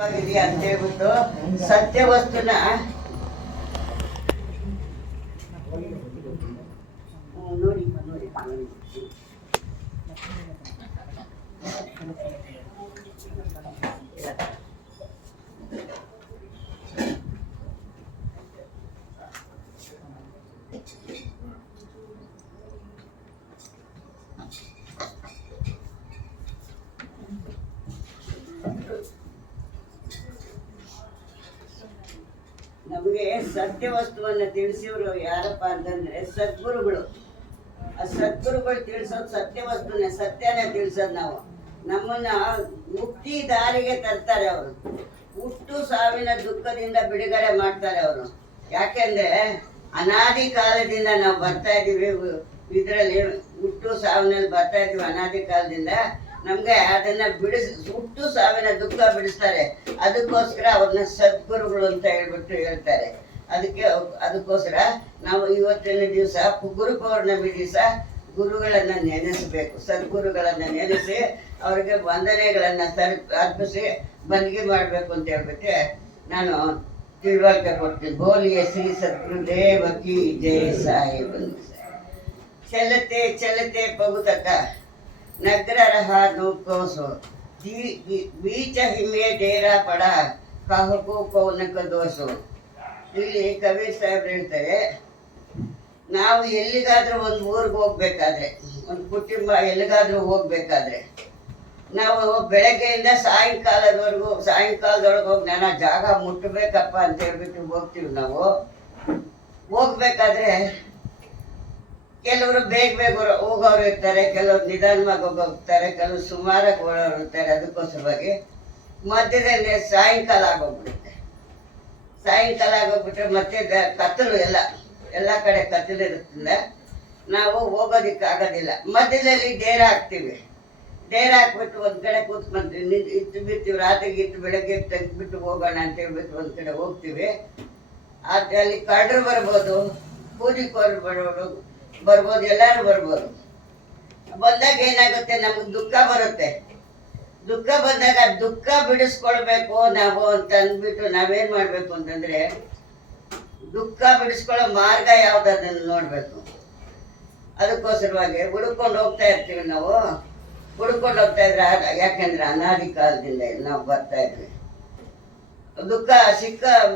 ಇದೆಯಾ ಅಂತ ಹೇಳ್ಬಿಟ್ಟು ಸತ್ಯ ವಸ್ತುನ ನೋಡಿ ನೋಡಿ ನಮಗೆ ಸತ್ಯ ವಸ್ತುವನ್ನ ತಿಳಿಸಿದ್ರು ಯಾರಪ್ಪ ಅಂತಂದ್ರೆ ಸದ್ಗುರುಗಳು. ಆ ಸದ್ಗುರುಗಳು ತಿಳಿಸೋದು ಸತ್ಯ ವಸ್ತುನೇ, ಸತ್ಯನೇ ತಿಳಿಸೋದು. ನಾವು ನಮ್ಮನ್ನ ಮುಕ್ತಿ ದಾರಿಗೆ ತರ್ತಾರೆ ಅವರು. ಹುಟ್ಟು ಸಾವಿನ ದುಃಖದಿಂದ ಬಿಡುಗಡೆ ಮಾಡ್ತಾರೆ ಅವರು. ಯಾಕೆಂದ್ರೆ ಅನಾದಿ ಕಾಲದಿಂದ ನಾವು ಬರ್ತಾ ಇದೀವಿ, ಇದರಲ್ಲಿ ಹುಟ್ಟು ಸಾವಿನಲ್ಲಿ ಬರ್ತಾ ಇದೀವಿ ಅನಾದಿ ಕಾಲದಿಂದ. ನಮ್ಗೆ ಅದನ್ನ ಹುಟ್ಟು ಸಾವಿನ ದುಃಖ ಬಿಡಿಸ್ತಾರೆ. ಅದಕ್ಕೋಸ್ಕರ ಅವ್ರನ್ನ ಸದ್ಗುರುಗಳು ಅಂತ ಹೇಳ್ತಾರೆ. ಅದಕ್ಕೋಸ್ಕರ ನಾವು ಇವತ್ತಿನ ದಿವಸ ಗುರು ಪೌರ್ಣಮಿ ದಿವಸ ಗುರುಗಳನ್ನ ನೆನೆಸಬೇಕು. ಸದ್ಗುರುಗಳನ್ನ ನೆನೆಸಿ ಅವ್ರಿಗೆ ವಂದನೆಗಳನ್ನ ಅರ್ಪಿಸಿ ಬಂದಿಗೆ ಮಾಡ್ಬೇಕು ಅಂತ ಹೇಳ್ಬಿಟ್ಟು ನಾನು ತಿಳುವಳಿಕೆ ಕೊಡ್ತೀನಿ. ಬೋಲಿಯ ಶ್ರೀ ಸದ್ಗುರುದೇವ ಕಿ ಜಯ ಸಾಹೇಬ್. ಚಲತೆ ಚಲತೆ ಪಗುತಕ ನಗರ ರಹಾ ನೂಕೋಸು ಬೀಚ ಹಿಮ್ಮೆ ಡೇರಾ ಪಡ ಕಹಕು ಕೌನಕ ದೋಸು. ಇಲ್ಲಿ ಕಬೀರ್ ಸಾಹೇಬ್ರು ಹೇಳ್ತಾರೆ, ನಾವು ಎಲ್ಲಿಗಾದ್ರೂ ಒಂದು ಊರಿಗೆ ಹೋಗ್ಬೇಕಾದ್ರೆ, ಒಂದು ಕುಟುಂಬ ಎಲ್ಲಿಗಾದ್ರೂ ಹೋಗ್ಬೇಕಾದ್ರೆ ನಾವು ಬೆಳಗ್ಗೆಯಿಂದ ಸಾಯಂಕಾಲದೊಳಗೆ ಹೋಗಿ ನಾನು ಜಾಗ ಮುಟ್ಟಬೇಕಪ್ಪ ಅಂತ ಹೇಳ್ಬಿಟ್ಟು ಹೋಗ್ತೀವಿ. ನಾವು ಹೋಗ್ಬೇಕಾದ್ರೆ ಕೆಲವರು ಬೇಗ ಹೋಗೋರು ಇರ್ತಾರೆ, ಕೆಲವರು ನಿಧಾನವಾಗಿ ಹೋಗ್ತಾರೆ, ಕೆಲವರು ಸುಮಾರಾಗಿ ಓಡೋರು ಇರ್ತಾರೆ. ಅದಕ್ಕೋಸ್ಕರವಾಗಿ ಮಧ್ಯದಲ್ಲಿ ಸಾಯಂಕಾಲ ಆಗೋಗ್ಬಿಡುತ್ತೆ. ಸಾಯಂಕಾಲ ಆಗೋಗ್ಬಿಟ್ರೆ ಮತ್ತೆ ಕತ್ತಲು ಎಲ್ಲ ಕಡೆ ಕತ್ತಲು ಇರುತ್ತಿಲ್ಲ, ನಾವು ಹೋಗೋದಿಕ್ಕಾಗೋದಿಲ್ಲ. ಮಧ್ಯದಲ್ಲಿ ಡೇರ ಹಾಕ್ತೀವಿ. ಡೇರ ಹಾಕ್ಬಿಟ್ಟು ಒಂದು ಕಡೆ ಕೂತ್ಕೊಂತೀವಿ, ಇಟ್ಟು ಬಿಡ್ತೀವಿ. ರಾತ್ರಿಗೆ ಇಟ್ಟು ಬೆಳಗ್ಗೆ ತೆಗೆದ್ಬಿಟ್ಟು ಹೋಗೋಣ ಅಂತ ಹೇಳ್ಬಿಟ್ಟು ಒಂದು ಕಡೆ ಹೋಗ್ತೀವಿ. ಅಲ್ಲಿ ಕಳ್ಳರು ಬರ್ಬೋದು, ಕೂಲಿಕೋರು ಬರ್ಬೋದು, ಎಲ್ಲರೂ ಬರ್ಬೋದು. ಬಂದಾಗ ಏನಾಗುತ್ತೆ, ನಮ್ಗೆ ದುಃಖ ಬರುತ್ತೆ. ದುಃಖ ಬಂದಾಗ ದುಃಖ ಬಿಡಿಸ್ಕೊಳ್ಬೇಕು ನಾವು ಅಂತ ಅಂದ್ಬಿಟ್ಟು ನಾವೇನ್ ಮಾಡ್ಬೇಕು ಅಂತಂದ್ರೆ, ದುಃಖ ಬಿಡಿಸ್ಕೊಳ್ಳೋ ಮಾರ್ಗ ಯಾವ್ದನ್ನ ನೋಡ್ಬೇಕು. ಅದಕ್ಕೋಸ್ಕರವಾಗಿ ಹುಡ್ಕೊಂಡು ಹೋಗ್ತಾ ಇರ್ತೀವಿ. ನಾವು ಹುಡ್ಕೊಂಡು ಹೋಗ್ತಾ ಇದ್ರೆ ಯಾಕೆಂದ್ರೆ ಅನಾದಿ ಕಾಲದಿಂದ ನಾವು ಬರ್ತಾ ಇದ್ವಿ. ದುಃಖ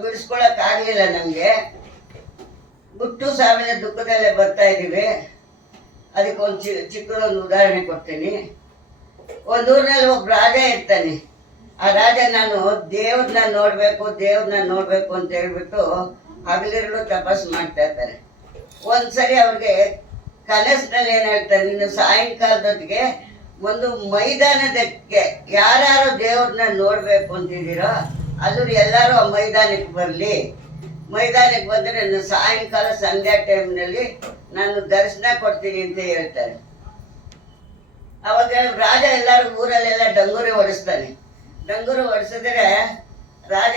ಬಿಡಿಸ್ಕೊಳಕ್ ಆಗ್ಲಿಲ್ಲ ನಮ್ಗೆ. ಹುಟ್ಟು ಸಾವಿನ ದುಃಖದಲ್ಲೇ ಬರ್ತಾ ಇದ್ದೀವಿ. ಅದಕ್ಕೆ ಒಂದು ಚಿಕ್ಕದೊಂದು ಉದಾಹರಣೆ ಕೊಡ್ತೀನಿ. ಒಂದು ಊರಿನಲ್ಲಿ ಒಬ್ಬ ರಾಜ ಇರ್ತಾನೆ. ಆ ರಾಜ ನಾನು ದೇವ್ರನ್ನ ನೋಡ್ಬೇಕು ಅಂತ ಹೇಳ್ಬಿಟ್ಟು ಹಗಲಿರಲು ತಪಸ್ಸು ಮಾಡ್ತಾ ಇರ್ತಾರೆ. ಒಂದ್ಸರಿ ಅವ್ರಿಗೆ ಕನಸಿನಲ್ಲಿ ಏನ್ ಹೇಳ್ತಾರೆ, ನೀನು ಸಾಯಂಕಾಲದೊತ್ತಿಗೆ ಒಂದು ಮೈದಾನದಕ್ಕೆ ಯಾರ್ಯಾರು ದೇವ್ರನ್ನ ನೋಡ್ಬೇಕು ಅಂತಿದ್ದೀರೋ ಅದ್ರ ಎಲ್ಲರೂ ಆ ಮೈದಾನಕ್ಕೆ ಬರ್ಲಿ. ಮೈದಾನಕ್ಕೆ ಬಂದ್ರೆ ನಾನು ಸಾಯಂಕಾಲ ಸಂಧ್ಯಾ ಟೈಮ್ನಲ್ಲಿ ನಾನು ದರ್ಶನ ಕೊಡ್ತೀನಿ ಅಂತ ಹೇಳ್ತಾರೆ. ಅವಾಗ ರಾಜ ಎಲ್ಲರೂ ಊರಲ್ಲೆಲ್ಲ ಡಂಗೂರಿ ಹೊಡಿಸ್ತಾನೆ. ಡಂಗೂರಿ ಹೊಡಿಸಿದ್ರೆ ರಾಜ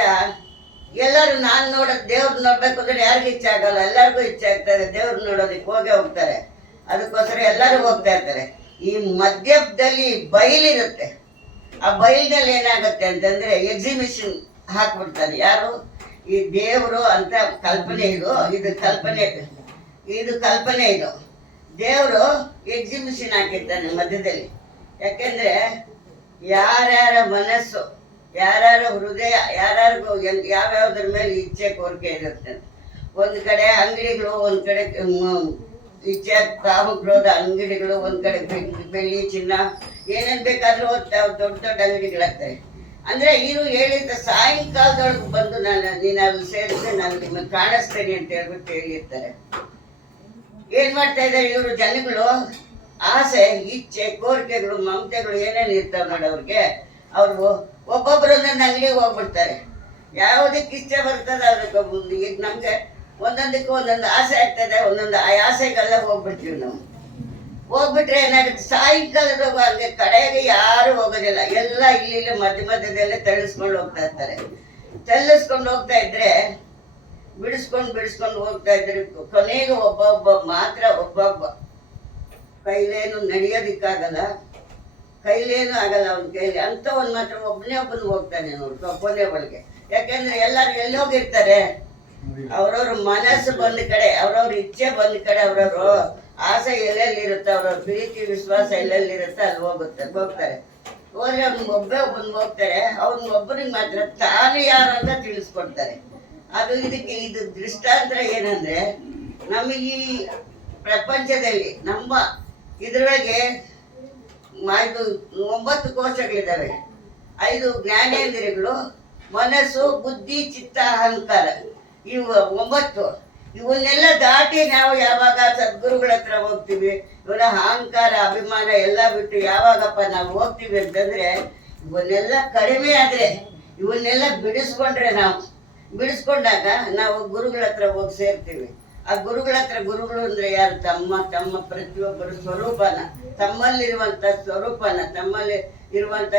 ಎಲ್ಲರೂ ದೇವ್ರ ನೋಡ್ಬೇಕು ಅಂದ್ರೆ ಯಾರಿಗೂ ಇಚ್ಛೆ ಆಗಲ್ಲ, ಎಲ್ಲರಿಗೂ ಇಚ್ಛೆ ಆಗ್ತಾರೆ. ದೇವ್ರ ನೋಡೋದಕ್ಕೆ ಹೋಗ್ತಾರೆ. ಅದಕ್ಕೋಸ್ಕರ ಎಲ್ಲರೂ ಹೋಗ್ತಾ ಇರ್ತಾರೆ. ಈ ಮಧ್ಯದಲ್ಲಿ ಬಯಲಿರುತ್ತೆ. ಆ ಬಯಲಿನಲ್ಲಿ ಏನಾಗುತ್ತೆ ಅಂತಂದ್ರೆ ಎಕ್ಸಿಬಿಷನ್ ಹಾಕ್ಬಿಡ್ತಾರೆ. ಯಾರು ಈ ದೇವರು ಅಂತ ಕಲ್ಪನೆ. ಇದು ಕಲ್ಪನೆ. ದೇವರು ಎಕ್ಸಿಬಿಷನ್ ಹಾಕಿರ್ತಾನೆ ಮಧ್ಯದಲ್ಲಿ. ಯಾಕೆಂದ್ರೆ ಯಾರ್ಯಾರ ಮನಸ್ಸು, ಯಾರ್ಯಾರ ಹೃದಯ, ಯಾರ್ಯಾರಿಗೂ ಯಾವ್ಯಾವ್ದ್ರ ಮೇಲೆ ಇಚ್ಛೆ ಕೋರಿಕೆ ಇರುತ್ತೆ. ಒಂದ್ ಕಡೆ ಅಂಗಡಿಗಳು, ಒಂದ್ ಕಡೆ ಇಚ್ಛೆ ಕಾಮಕ್ರೋಧ ಅಂಗಡಿಗಳು, ಒಂದ್ ಕಡೆ ಬೆಳ್ಳಿ ಚಿನ್ನ ಏನೇನ್ ಬೇಕಾದ್ರೂ ದೊಡ್ಡ ದೊಡ್ಡ ಅಂಗಡಿಗಳಾಗ್ತವೆ. ಅಂದ್ರೆ ಇವರು ಹೇಳಿದ ಸಾಯಂಕಾಲದೊಳಗೆ ಬಂದು ನೀನು ಅಲ್ಲಿ ಸೇರಿದ್ರೆ ನಾನು ನಿಮ್ಮನ್ನು ಕಾಣಿಸ್ತೇನೆ ಅಂತ ಹೇಳ್ಬಿಟ್ಟು ಹೇಳಿರ್ತಾರೆ. ಏನ್ ಮಾಡ್ತಾ ಇದ್ದಾರೆ ಇವರು ಜನಗಳು? ಆಸೆ, ಇಚ್ಛೆ, ಕೋರಿಕೆಗಳು, ಮಮತೆಗಳು ಏನೇನು ಇರ್ತಾವ ನೋಡಿ ಅವ್ರಿಗೆ. ಅವ್ರು ಒಬ್ಬೊಬ್ರು ಒಂದೊಂದು ಅಂಗಡಿಗೆ ಹೋಗ್ಬಿಡ್ತಾರೆ. ಯಾವುದಕ್ಕೆ ಇಚ್ಛೆ ಬರ್ತದೆ ಅದಕ್ಕೆ. ಈಗ ನಮ್ಗೆ ಒಂದೊಂದಕ್ಕೆ ಒಂದೊಂದು ಆಸೆ ಆಗ್ತದೆ, ಒಂದೊಂದು ಆ ಆಸೆಗೆಲ್ಲ ಹೋಗ್ಬಿಡ್ತೀವಿ ನಾವು. ಹೋಗ್ಬಿಟ್ರೆ ಏನಾಗುತ್ತೆ, ಸಾಯಂಕಾಲದಾಗ ಹಂಗೆ ಕಡೆಗೆ ಯಾರು ಹೋಗೋದಿಲ್ಲ. ಎಲ್ಲ ಇಲ್ಲಿ ಮಧ್ಯದಲ್ಲೇ ತಳ್ಳಿಸ್ಕೊಂಡು ಹೋಗ್ತಾ ಇರ್ತಾರೆ. ತಳ್ಳಿಸ್ಕೊಂಡು ಹೋಗ್ತಾ ಇದ್ರೆ ಬಿಡಿಸ್ಕೊಂಡು ಹೋಗ್ತಾ ಇದ್ರೆ ಕೊನೆಗೆ ಒಬ್ಬೊಬ್ಬ ಕೈಲೇನು ನಡೆಯೋದಿಕ್ಕಾಗಲ್ಲ. ಕೈಲೇನು ಆಗಲ್ಲ ಅವನ ಕೈಲಿ. ಅಂಥವನ್ ಮಾತ್ರ ಒಬ್ಬನೇ ಹೋಗ್ತಾನೆ ನೋಡು ಕೊನೆ ಒಳಗೆ. ಯಾಕೆಂದ್ರೆ ಎಲ್ಲರೂ ಎಲ್ಲೋಗಿರ್ತಾರೆ, ಅವ್ರವ್ರ ಮನಸ್ಸು ಬಂದ ಕಡೆ, ಅವ್ರವ್ರ ಇಚ್ಛೆ ಬಂದ ಕಡೆ, ಅವ್ರವ್ರು ಆಸೆ ಎಲ್ಲೆಲ್ಲಿರುತ್ತೆ, ಅವ್ರವ್ರ ಪ್ರೀತಿ ವಿಶ್ವಾಸ ಎಲ್ಲೆಲ್ಲಿರುತ್ತೆ ಅಲ್ಲಿ ಹೋಗ್ತಾರೆ. ಹೋದ್ರೆ ಒಬ್ಬನೇ ಹೋಗ್ತಾರೆ. ಒಬ್ಬನಿಗೆ ಮಾತ್ರ ತಾನು ಯಾರು ಅಂತ ತಿಳಿಸ್ಕೊಡ್ತಾರೆ. ಅದು ಇದು ದೃಷ್ಟಾಂತರ ಏನಂದ್ರೆ, ನಮಗೆ ಈ ಪ್ರಪಂಚದಲ್ಲಿ ನಮ್ಮ ಇದರೊಳಗೆ 9 ಕೋಶಗಳಿದ್ದಾವೆ. 5 ಜ್ಞಾನೇಂದ್ರಿಯಗಳು, ಮನಸ್ಸು, ಬುದ್ಧಿ, ಚಿತ್ತ, ಅಹಂಕಾರ. ಇವು 9. ಇವನ್ನೆಲ್ಲ ದಾಟಿ ನಾವು ಯಾವಾಗ ಸದ್ಗುರುಗಳ ಹತ್ರ ಹೋಗ್ತೀವಿ, ಇವರ ಅಹಂಕಾರ ಅಭಿಮಾನ ಎಲ್ಲ ಬಿಟ್ಟು ಯಾವಾಗಪ್ಪ ನಾವು ಹೋಗ್ತೀವಿ ಅಂತಂದ್ರೆ, ಇವನ್ನೆಲ್ಲ ಕಡಿಮೆ ಆದ್ರೆ, ಇವನ್ನೆಲ್ಲ ಬಿಡಿಸ್ಕೊಂಡ್ರೆ, ನಾವು ಬಿಡಿಸ್ಕೊಂಡಾಗ ನಾವು ಗುರುಗಳ ಹತ್ರ ಹೋಗಿ ಸೇರ್ತೀವಿ. ಆ ಗುರುಗಳ ಹತ್ರ, ಗುರುಗಳು ಅಂದ್ರೆ ಯಾರು? ತಮ್ಮ ಪ್ರತಿಯೊಬ್ಬರ ಸ್ವರೂಪನ, ತಮ್ಮಲ್ಲಿರುವಂತ ಸ್ವರೂಪನ, ತಮ್ಮಲ್ಲಿ ಇರುವಂತ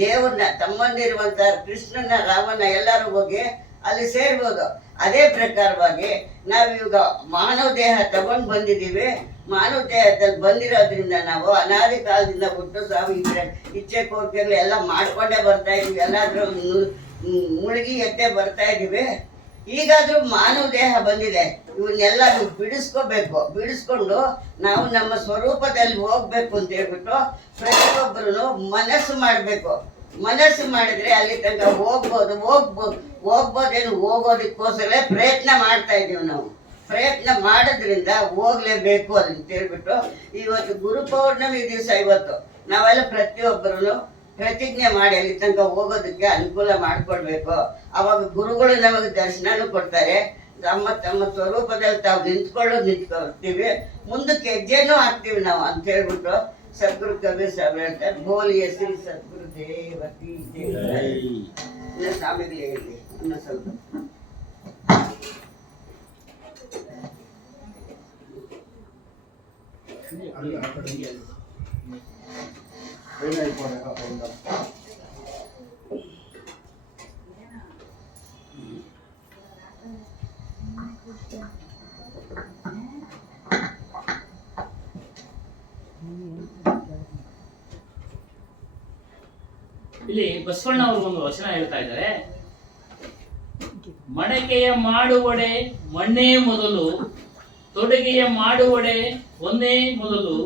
ದೇವ್ರನ್ನ, ತಮ್ಮಲ್ಲಿರುವಂತ ಕೃಷ್ಣನ, ರಾಮನ ಎಲ್ಲರೂ ಹೋಗಿ ಅಲ್ಲಿ ಸೇರ್ಬೋದು. ಅದೇ ಪ್ರಕಾರವಾಗಿ ನಾವೀಗ ಮಾನವ ದೇಹ ತಗೊಂಡು ಬಂದಿದ್ದೀವಿ. ಮಾನವ ದೇಹದಲ್ಲಿ ಬಂದಿರೋದ್ರಿಂದ ನಾವು ಅನಾದಿ ಕಾಲದಿಂದ ಹುಟ್ಟು ಸಾವು ಇಚ್ಛೆ ಕೋರಿಕೆಗಳು ಎಲ್ಲ ಮಾಡ್ಕೊಂಡೇ ಬರ್ತಾ ಇದೀವಿ. ಎಲ್ಲಾದ್ರೂ ಮುಳುಗಿ ಎದ್ದೇ ಬರ್ತಾ ಇದೀವಿ. ಈಗಾದ್ರೂ ಮಾನವ ದೇಹ ಬಂದಿದೆ, ಇವನ್ನೆಲ್ಲ ಬಿಡಿಸ್ಕೋಬೇಕು. ಬಿಡಿಸ್ಕೊಂಡು ನಾವು ನಮ್ಮ ಸ್ವರೂಪದಲ್ಲಿ ಹೋಗ್ಬೇಕು ಅಂತ ಹೇಳ್ಬಿಟ್ಟು ಪ್ರತಿಯೊಬ್ಬರು ಮನಸ್ಸು ಮಾಡಬೇಕು. ಮನಸ್ಸು ಮಾಡಿದ್ರೆ ಅಲ್ಲಿ ತನಕ ಹೋಗ್ಬೋದೇನು ಹೋಗೋದಕ್ಕೋಸ್ಕರ ಪ್ರಯತ್ನ ಮಾಡ್ತಾ ಇದೀವಿ. ನಾವು ಪ್ರಯತ್ನ ಮಾಡೋದ್ರಿಂದ ಹೋಗ್ಲೇಬೇಕು ಅಂತ ಹೇಳ್ಬಿಟ್ಟು ಇವತ್ತು ಗುರು ಪೌರ್ಣಮಿ ದಿವಸ ಇವತ್ತು ನಾವೆಲ್ಲ ಪ್ರತಿಯೊಬ್ಬರು ಪ್ರತಿಜ್ಞೆ ಮಾಡಿ ಅಲ್ಲಿ ತನಕ ಹೋಗೋದಕ್ಕೆ ಅನುಕೂಲ ಮಾಡಿಕೊಡ್ಬೇಕು. ಅವಾಗ ಗುರುಗಳು ನಮಗೆ ದರ್ಶನನೂ ಕೊಡ್ತಾರೆ. ತಮ್ಮ ಸ್ವರೂಪದಲ್ಲಿ ತಾವು ನಿಂತ್ಕೊಳ್ತೀವಿ, ಮುಂದಕ್ಕೆ ಹೆಜ್ಜೆನೂ ಹಾಕ್ತೀವಿ ನಾವು ಅಂತ ಹೇಳ್ಬಿಟ್ಟು ಸದ್ಗುರು ಕಬೀರ್ ಸಾಹೇಬ್ ಹೇಳ್ತಾರೆ, ಬೋಲಿಯ ಶ್ರೀ ಸದ್ಗುರು ದೇವತಿ ಸ್ವಾಮಿಗಳು ಹೇಳಿ ಇನ್ನೂ ಸ್ವಲ್ಪ. ಇಲ್ಲಿ ಬಸವಣ್ಣ ಅವರು ಒಂದು ವಚನ ಹೇಳ್ತಾ ಇದ್ದಾರೆ, ಮಡಕೆಯ ಮಾಡುವಡೆ ಮಣ್ಣೇ ಮೊದಲು, ತೊಡಗೆಯ ಮಾಡುವಡೆ ಒಂದೇ ಮೊದಲು,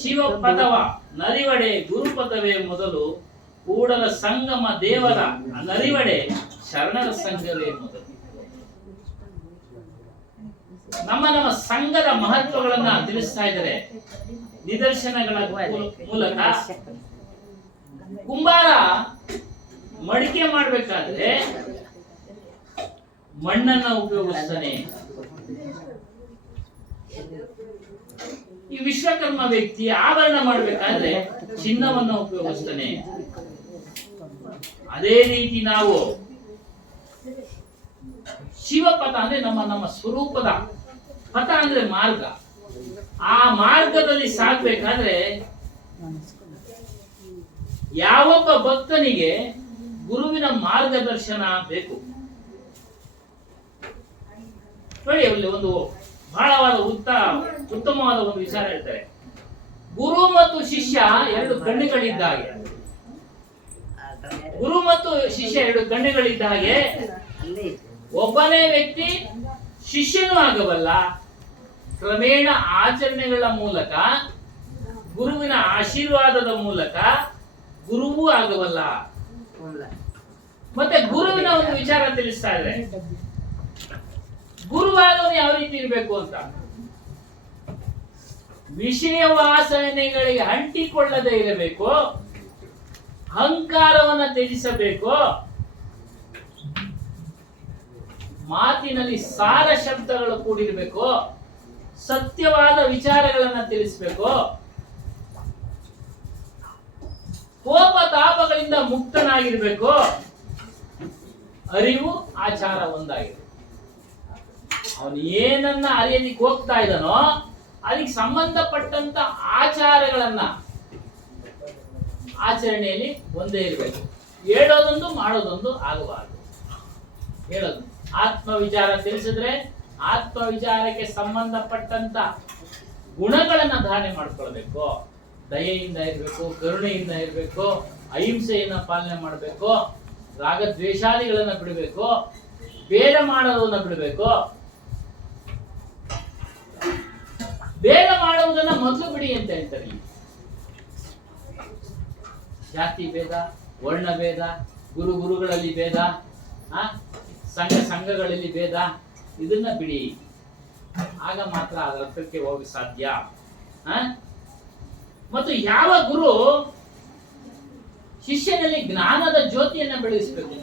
ಶಿವಪದವ ನರಿವಡೆ ಗುರುಪದವೇ ಮೊದಲು, ಕೂಡಲ ಸಂಗಮ ದೇವರ ನರಿವಡೆ ಶರಣರ ಸಂಘವೇ ಮೊದಲು. ನಮ್ಮ ಸಂಘದ ಮಹತ್ವಗಳನ್ನ ತಿಳಿಸ್ತಾ ಇದ್ದಾರೆ ನಿದರ್ಶನಗಳ ಮೂಲಕ. ಕುಂಬಾರ ಮಡಿಕೆ ಮಾಡ್ಬೇಕಾದ್ರೆ ಮಣ್ಣನ್ನ ಉಪಯೋಗಿಸ್ತಾನೆ. ಈ ವಿಶ್ವಕರ್ಮ ವ್ಯಕ್ತಿ ಆಭರಣ ಮಾಡ್ಬೇಕಾದ್ರೆ ಚಿನ್ನವನ್ನ ಉಪಯೋಗಿಸ್ತಾನೆ. ಅದೇ ರೀತಿ ನಾವು ಶಿವಪಥ ಅಂದ್ರೆ ನಮ್ಮ ಸ್ವರೂಪದ ಪಥ ಅಂದ್ರೆ ಮಾರ್ಗ. ಆ ಮಾರ್ಗದಲ್ಲಿ ಸಾಗ್ಬೇಕಾದ್ರೆ ಯಾವೊಬ್ಬ ಭಕ್ತನಿಗೆ ಗುರುವಿನ ಮಾರ್ಗದರ್ಶನ ಬೇಕು. ನೋಡಿ, ಅಲ್ಲಿ ಒಂದು ಬಹಳವಾದ ಉತ್ತಮವಾದ ಒಂದು ವಿಚಾರ ಹೇಳ್ತಾರೆ. ಗುರು ಮತ್ತು ಶಿಷ್ಯ 2 ಕಣ್ಣುಗಳಿದ್ದ ಹಾಗೆ. ಗುರು ಮತ್ತು ಶಿಷ್ಯ 2 ಕಣ್ಣುಗಳಿದ್ದ ಹಾಗೆ ಒಬ್ಬನೇ ವ್ಯಕ್ತಿ ಶಿಷ್ಯನೂ ಆಗಬಲ್ಲ. ಕ್ರಮೇಣ ಆಚರಣೆಗಳ ಮೂಲಕ, ಗುರುವಿನ ಆಶೀರ್ವಾದದ ಮೂಲಕ ಗುರುವೂ ಆಗಬಲ್ಲ. ಮತ್ತೆ ಗುರುವಿನ ಒಂದು ವಿಚಾರ ತಿಳಿಸ್ತಾ ಇದೆ. ಗುರುವಾದವನು ಯಾವ ರೀತಿ ಇರಬೇಕು ಅಂತ, ವಿಷಯ ವಾಸನೆಗಳಿಗೆ ಅಂಟಿಕೊಳ್ಳದೆ ಇರಬೇಕು, ಅಹಂಕಾರವನ್ನ ತ್ಯಜಿಸಬೇಕು, ಮಾತಿನಲ್ಲಿ ಸಾರ ಶಬ್ದಗಳು ಕೂಡಿರಬೇಕು, ಸತ್ಯವಾದ ವಿಚಾರಗಳನ್ನ ತಿಳಿಸಬೇಕು, ಕೋಪ ತಾಪಗಳಿಂದ ಮುಕ್ತನಾಗಿರ್ಬೇಕು, ಅರಿವು ಆಚಾರ ಒಂದಾಗಿರ್ಬೇಕು. ಅವನು ಏನನ್ನ ಅರಿಯಲಿಕ್ಕೆ ಹೋಗ್ತಾ ಇದ್ದಾನೋ ಅದಕ್ಕೆ ಸಂಬಂಧಪಟ್ಟಂತ ಆಚಾರಗಳನ್ನ ಆಚರಣೆಯಲ್ಲಿ ಒಂದೇ ಇರಬೇಕು. ಹೇಳೋದೊಂದು ಮಾಡೋದೊಂದು ಆಗಬಾರದು. ಹೇಳೋದು ಆತ್ಮ ವಿಚಾರ ತಿಳಿಸಿದ್ರೆ ಆತ್ಮ ವಿಚಾರಕ್ಕೆ ಸಂಬಂಧಪಟ್ಟಂತ ಗುಣಗಳನ್ನ ಧಾರಣೆ ಮಾಡ್ಕೊಳ್ಬೇಕು. ದಯೆಯಿಂದ ಇರಬೇಕು, ಕರುಣೆಯಿಂದ ಇರಬೇಕು, ಅಹಿಂಸೆಯನ್ನ ಪಾಲನೆ ಮಾಡಬೇಕು, ರಾಗದ್ವೇಷಾದಿಗಳನ್ನ ಬಿಡಬೇಕು, ಭೇದ ಮಾಡೋದನ್ನ ಬಿಡಬೇಕು. ಭೇದ ಮಾಡುವುದನ್ನ ಮೊದಲು ಬಿಡಿ ಅಂತ ಹೇಳ್ತಾರೆ. ಜಾತಿ ಭೇದ, ವರ್ಣ ಭೇದ, ಗುರುಗಳಲ್ಲಿ ಭೇದ, ಸಂಘಗಳಲ್ಲಿ ಭೇದ, ಇದನ್ನ ಬಿಡಿ. ಆಗ ಮಾತ್ರ ಅದರ ಅರ್ಥಕ್ಕೆ ಹೋಗಿ ಸಾಧ್ಯ. ಮತ್ತು ಯಾವ ಗುರು ಶಿಷ್ಯನಲ್ಲಿ ಜ್ಞಾನದ ಜ್ಯೋತಿಯನ್ನ ಬೆಳೆಸಬೇಕು,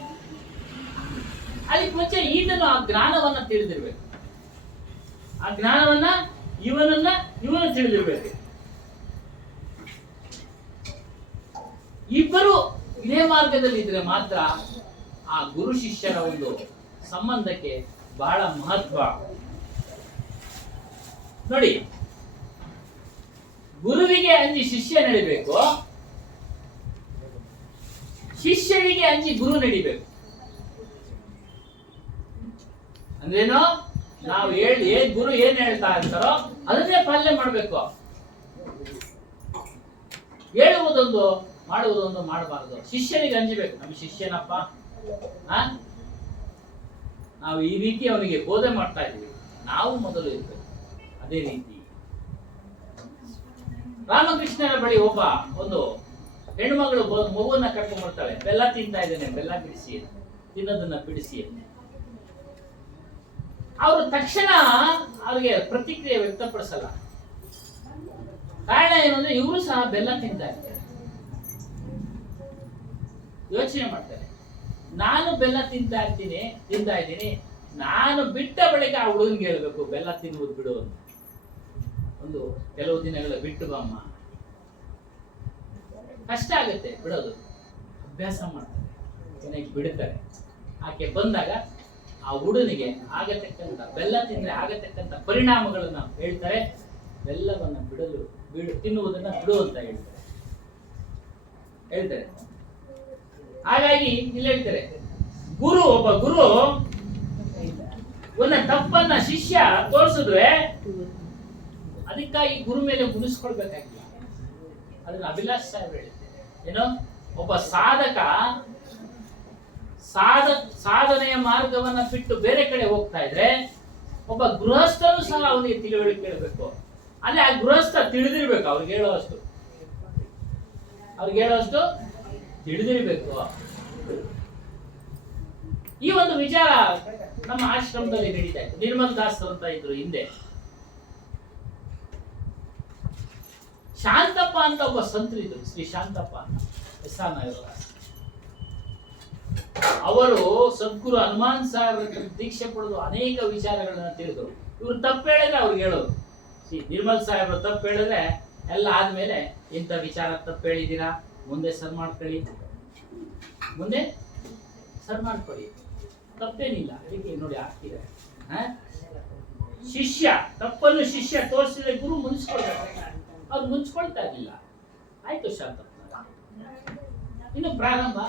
ಅದಕ್ಕೆ ಮುಂಚೆ ಈತನು ಆ ಜ್ಞಾನವನ್ನ ತಿಳಿದಿರ್ಬೇಕು. ಆ ಜ್ಞಾನವನ್ನ ಇವನು ತಿಳಿದಿರ್ಬೇಕು. ಇಬ್ಬರು ಇದೇ ಮಾರ್ಗದಲ್ಲಿ ಇದ್ರೆ ಮಾತ್ರ ಆ ಗುರು ಶಿಷ್ಯರ ಒಂದು ಸಂಬಂಧಕ್ಕೆ ಬಹಳ ಮಹತ್ವ. ನೋಡಿ, ಗುರುವಿಗೆ ಅಂಜಿ ಶಿಷ್ಯ ನಡಿಬೇಕು, ಶಿಷ್ಯನಿಗೆ ಅಂಜಿ ಗುರು ನಡಿಬೇಕು. ಅಂದ್ರೇನು? ನಾವು ಗುರು ಏನ್ ಹೇಳ್ತಾ ಇರ್ತಾರೋ ಅದನ್ನೇ ಪಾಲನೆ ಮಾಡ್ಬೇಕು. ಹೇಳುವುದೊಂದು ಮಾಡುವುದೊಂದು ಮಾಡಬಾರದು. ಶಿಷ್ಯನಿಗೆ ಅಂಜಬೇಕು, ನಮ್ಮ ಶಿಷ್ಯನಪ್ಪ, ನಾವು ಈ ರೀತಿ ಅವನಿಗೆ ಬೋಧನೆ ಮಾಡ್ತಾ ಇದ್ದೀವಿ, ನಾವು ಮೊದಲು ಇರ್ಬೇಕು. ಅದೇ ರೀತಿ ರಾಮಕೃಷ್ಣನ ಬಳಿ ಒಂದು ಹೆಣ್ಮಗಳು ಮಗುವನ್ನ ಕರ್ಕೊಂಡ್ ಬರ್ತಾಳೆ. ಬೆಲ್ಲ ತಿಂತಾ ಇದ್ದೇನೆ, ಬೆಲ್ಲ ಬಿಡಿಸಿ, ತಿನ್ನೋದನ್ನ ಬಿಡಿಸಿ. ಅವರು ತಕ್ಷಣ ಅವ್ರಿಗೆ ಪ್ರತಿಕ್ರಿಯೆ ವ್ಯಕ್ತಪಡಿಸಲ್ಲ. ಕಾರಣ ಏನಂದ್ರೆ ಇವರು ಸಹ ಬೆಲ್ಲ ತಿಂತಾ ಇರ್ತಾರೆ. ಯೋಚನೆ ಮಾಡ್ತಾರೆ, ನಾನು ಬೆಲ್ಲ ತಿಂತಾ ಇದ್ದೀನಿ, ನಾನು ಬಿಟ್ಟ ಬಳಿಕ ಆ ಹುಡುಗನ್ಗೆ ಹೇಳ್ಬೇಕು ಬೆಲ್ಲ ತಿನ್ನುವುದು ಬಿಡು ಅಂತ. ಒಂದು ಕೆಲವು ದಿನಗಳ ಬಿಟ್ಟು ಬಮ್ಮ, ಕಷ್ಟ ಆಗುತ್ತೆ ಬಿಡೋದು. ಅಭ್ಯಾಸ ಮಾಡ್ತಾರೆ, ಚೆನ್ನಾಗಿ ಬಿಡುತ್ತಾರೆ. ಆಕೆ ಬಂದಾಗ ಆ ಹುಡುಗನಿಗೆ ಆಗತಕ್ಕಂಥ ಬೆಲ್ಲ ತಿಂದ್ರೆ ಆಗತಕ್ಕಂಥ ಪರಿಣಾಮಗಳನ್ನ ಹೇಳ್ತಾರೆ. ಬೆಲ್ಲವನ್ನ ತಿನ್ನುವುದನ್ನ ಬಿಡು ಅಂತ ಹೇಳ್ತಾರೆ. ಹಾಗಾಗಿ ಇಲ್ಲಿ ಹೇಳ್ತಾರೆ, ಒಬ್ಬ ಗುರು ಒಂದು ತಪ್ಪನ್ನ ಶಿಷ್ಯ ತೋರಿಸಿದ್ರೆ ಅದಕ್ಕಾಗಿ ಗುರು ಮೇಲೆ ಮುನಿಸ್ಕೊಳ್ಬೇಕಾಗಿಲ್ಲ. ಅದನ್ನ ಅಭಿಲಾಷ್ ಸಾಹೇಬ್ ಹೇಳಿದ್ದಾರೆ. ಏನೋ, ಒಬ್ಬ ಸಾಧನೆಯ ಮಾರ್ಗವನ್ನ ಬಿಟ್ಟು ಬೇರೆ ಕಡೆ ಹೋಗ್ತಾ ಇದ್ರೆ ಒಬ್ಬ ಗೃಹಸ್ಥನು ಸಹ ಅವನಿಗೆ ತಿಳುವಳಿಕೆ ಕೇಳಬೇಕು. ಅಂದ್ರೆ ಆ ಗೃಹಸ್ಥ ತಿಳಿದಿರ್ಬೇಕು, ಅವ್ರಿಗೆ ಹೇಳೋಷ್ಟು ತಿಳಿದಿರ್ಬೇಕು. ಈ ಒಂದು ವಿಚಾರ ನಮ್ಮ ಆಶ್ರಮದಲ್ಲಿ ನಡೀತಾ ಇತ್ತು. ನಿರ್ಮಲ್ ದಾಸ್ ಅಂತ ಇದ್ರು ಹಿಂದೆ. ಶಾಂತಪ್ಪ ಅಂತ ಒಬ್ಬ ಸಂತರು ಇದ್ರು, ಶ್ರೀ ಶಾಂತಪ್ಪ ಅಂತ, ಅವರು ಸದ್ಗುರು ಹನುಮಾನ್ ಸಾಹೇಬರ ದೀಕ್ಷೆ ಪಡೆದು ಅನೇಕ ವಿಚಾರಗಳನ್ನ ತಿಳಿದ್ರು. ಇವ್ರು ತಪ್ಪು ಹೇಳಿದ್ರೆ ಅವ್ರಿಗೆ ಹೇಳೋರು. ನಿರ್ಮಲ್ ಸಾಹೇಬರು ತಪ್ಪು ಹೇಳಿದ್ರೆ ಎಲ್ಲ ಆದ್ಮೇಲೆ ಇಂಥ ವಿಚಾರ ತಪ್ಪು ಹೇಳಿದ್ದೀರಾ, ಮುಂದೆ ಸರ್ ಮಾಡ್ಕೊಳ್ಳಿ, ತಪ್ಪೇನಿಲ್ಲ. ಅದಕ್ಕೆ ನೋಡಿ ಆಗ್ತಿದೆ. ತಪ್ಪನ್ನು ಶಿಷ್ಯ ತೋರಿಸಿದ್ರೆ ಗುರು ಮುನ್ಸ್ಕೊಳ್ತಾರೆ. ಅವ್ರು ಮುನ್ಸ್ಕೊಳ್ತಾ ಇರ್ಲಿಲ್ಲ. ಆಯ್ತು ಶಾಂತಪ್ಪ. ಇನ್ನು ಪ್ರಾರಂಭ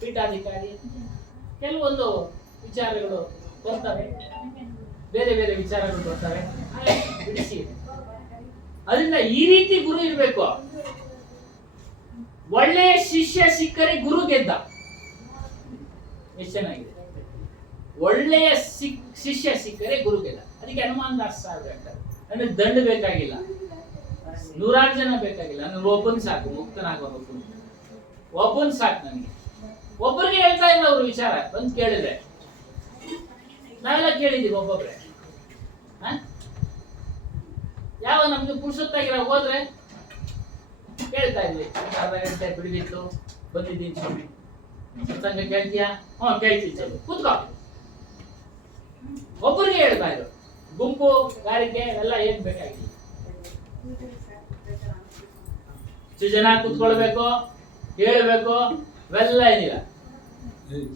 ಪೀಠಾಧಿಕಾರಿ ಕೆಲವೊಂದು ವಿಚಾರಗಳು ಬರ್ತವೆ, ಬೇರೆ ಬೇರೆ ವಿಚಾರಗಳು ಬರ್ತವೆ, ಬಿಡಿಸಿ. ಅದರಿಂದ ಈ ರೀತಿ ಗುರು ಇರಬೇಕು. ಒಳ್ಳೆಯ ಶಿಷ್ಯ ಸಿಕ್ಕರೆ ಗುರು ಗೆದ್ದ. ಎಷ್ಟು ಚೆನ್ನಾಗಿದೆ. ಒಳ್ಳೆಯ ಶಿಷ್ಯ ಸಿಕ್ಕರೆ ಗುರು ಗೆದ್ದ. ಅದಕ್ಕೆ ಹನುಮಾನ್ ದಾಸ್ ಸಾಹೇಬ್ ಹೇಳ್ತಾರೆ, ನನಗೆ ದಂಡ ಬೇಕಾಗಿಲ್ಲ, 100 ಜನ ಬೇಕಾಗಿಲ್ಲ, ನನಗೆ ಒಬ್ಬನ್ ಸಾಕು, ಮುಕ್ತನಾಗೋನು ಒಬ್ಬನ್ ಸಾಕು ನನಗೆ. ಒಬ್ಬರಿಗೆ ಹೇಳ್ತಾ ಇಲ್ಲ ಅವ್ರ ವಿಚಾರ ಬಂದು ಕೇಳಿದ್ರೆ. ನಾವೆಲ್ಲ ಕೇಳಿದೀವಿ ಒಬ್ಬೊಬ್ರೆ. ಯಾವ ನಮ್ಗೆ ಪುರುಷತ್ತಾಗಿರ ಹೋದ್ರೆ ಕೇಳ್ತಾ ಇದ್ವಿ, ಅರ್ಧ ಗಂಟೆ ಬಿಡಿದಿತ್ತು, ಬಂದಿದ್ದೀನಿ ಸ್ವಾಮಿ, ಸತ್ಸಂಗ ಕೇಳ್ತೀಯಾ? ಕೇಳ್ತೀನಿ, ಚಲೋ ಕೂತ್ಕೋ. ಒಬ್ಬರಿಗೆ ಹೇಳ್ತಾ ಇದ್ರು. ಗುಂಪು ಗಾರಿಕೆ ಎಲ್ಲ ಏನ್ ಬೇಕಾಗಿಲ್ಲ. ಇಷ್ಟು ಜನ ಕೂತ್ಕೊಳ್ಬೇಕು, ಕೇಳಬೇಕು, ಇವೆಲ್ಲ ಏನಿಲ್ಲ.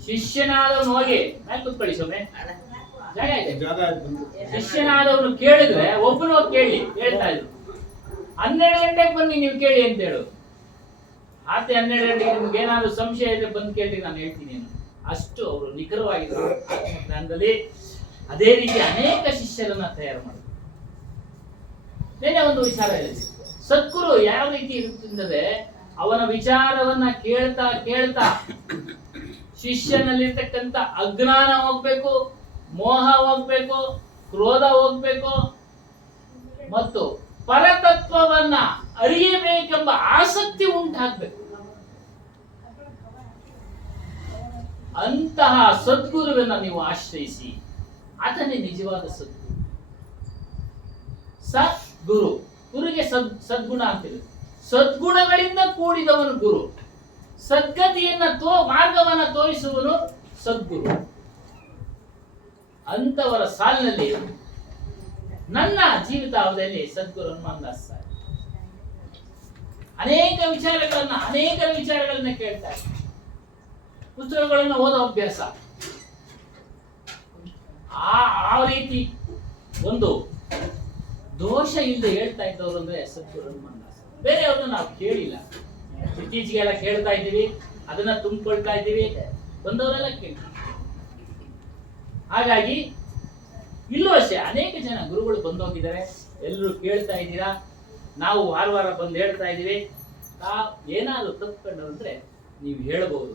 ಶಿಷ್ಯನಾದವನು ಹೋಗಿ ಮೇಲೆ ಕೂತ್ಕೊಳ್ಳಿ ಸ್ವಾಮಿ, ಜಾಗ ಇದೆ. ಶಿಷ್ಯನಾದವನು ಕೇಳಿದ್ರೆ ಒಬ್ಬನು ಹೋಗಿ ಕೇಳಿ ಹೇಳ್ತಾ ಇದ್ರು. 12 ಗಂಟೆಗೆ ಬನ್ನಿ ನೀವು ಕೇಳಿ ಅಂತ ಹೇಳು. ಆತ 12 ಗಂಟೆಗೆ ನಿಮ್ಗೆ ಏನಾದ್ರು ಸಂಶಯ ಇದ್ರೆ ಬಂದು ಕೇಳಿ, ನಾನು ಹೇಳ್ತೀನಿ ಏನು. ಅಷ್ಟು ಅವರು ನಿಖರವಾಗಿದ್ರು ಜ್ಞಾನದಲ್ಲಿ. ಅದೇ ರೀತಿ ಅನೇಕ ಶಿಷ್ಯರನ್ನ ತಯಾರು ಮಾಡಿದ್ರು. ಬೇರೆ ಒಂದು ವಿಚಾರ ಹೇಳಿದ್ವಿ, ಸದ್ಗುರು ಯಾವ ರೀತಿ ಇರುತ್ತದೆ, ಅವನ ವಿಚಾರವನ್ನ ಕೇಳ್ತಾ ಕೇಳ್ತಾ ಶಿಷ್ಯನಲ್ಲಿರ್ತಕ್ಕಂಥ ಅಜ್ಞಾನ ಹೋಗ್ಬೇಕು, ಮೋಹ ಹೋಗ್ಬೇಕು, ಕ್ರೋಧ ಹೋಗ್ಬೇಕು, ಮತ್ತು ಪರತತ್ವವನ್ನ ಅರಿಯಬೇಕೆಂಬ ಆಸಕ್ತಿ ಉಂಟಾಗ್ಬೇಕು. ಅಂತಹ ಸದ್ಗುರುವನ್ನ ನೀವು ಆಶ್ರಯಿಸಿ, ಆತನೇ ನಿಜವಾದ ಸದ್ಗುರು. ಸದ್ಗುರು, ಗುರುಗೆ ಸದ್ಗುಣ ಅಂತಿದೆ. ಸದ್ಗುಣಗಳಿಂದ ಕೂಡಿದವನು ಗುರು. ಸದ್ಗತಿಯನ್ನ ಮಾರ್ಗವನ್ನ ತೋರಿಸುವನು ಸದ್ಗುರು. ಅಂತವರ ಸಾಲಿನಲ್ಲಿ ನನ್ನ ಜೀವಿತಾವಧಿಯಲ್ಲಿ ಸದ್ಗುರು ಹನುಮಾನದಾಸ್ ಸಾಹೇಬ್ ಅನೇಕರ ವಿಚಾರಗಳನ್ನ ಕೇಳ್ತಾರೆ. ಪುಸ್ತಕಗಳನ್ನು ಓದೋ ಅಭ್ಯಾಸ, ಆ ರೀತಿ ಒಂದು ದೋಷ ಇಲ್ಲದೆ ಹೇಳ್ತಾ ಇದ್ದವರು ಅಂದ್ರೆ ಸದ್ಗುರು ಹನುಮಾನದಾಸ್. ಬೇರೆಯವ್ರನ್ನ ನಾವು ಕೇಳಿಲ್ಲ, ಇತ್ತೀಚೆಗೆಲ್ಲ ಕೇಳ್ತಾ ಇದ್ದೀವಿ, ಅದನ್ನ ತುಂಬಿಕೊಳ್ತಾ ಇದ್ದೀವಿ, ಬಂದವರೆಲ್ಲ ಕೇಳಿ. ಹಾಗಾಗಿ ಇಲ್ಲೂ ಅಷ್ಟೇ ಅನೇಕ ಜನ ಗುರುಗಳು ಬಂದೋಗಿದ್ದಾರೆ, ಎಲ್ಲರೂ ಕೇಳ್ತಾ ಇದ್ದೀರಾ. ನಾವು ವಾರ ಬಂದು ಹೇಳ್ತಾ ಇದ್ದೀವಿ. ಏನಾದ್ರು ತಪ್ಪು ಅಂದ್ರೆ ನೀವು ಹೇಳ್ಬೋದು,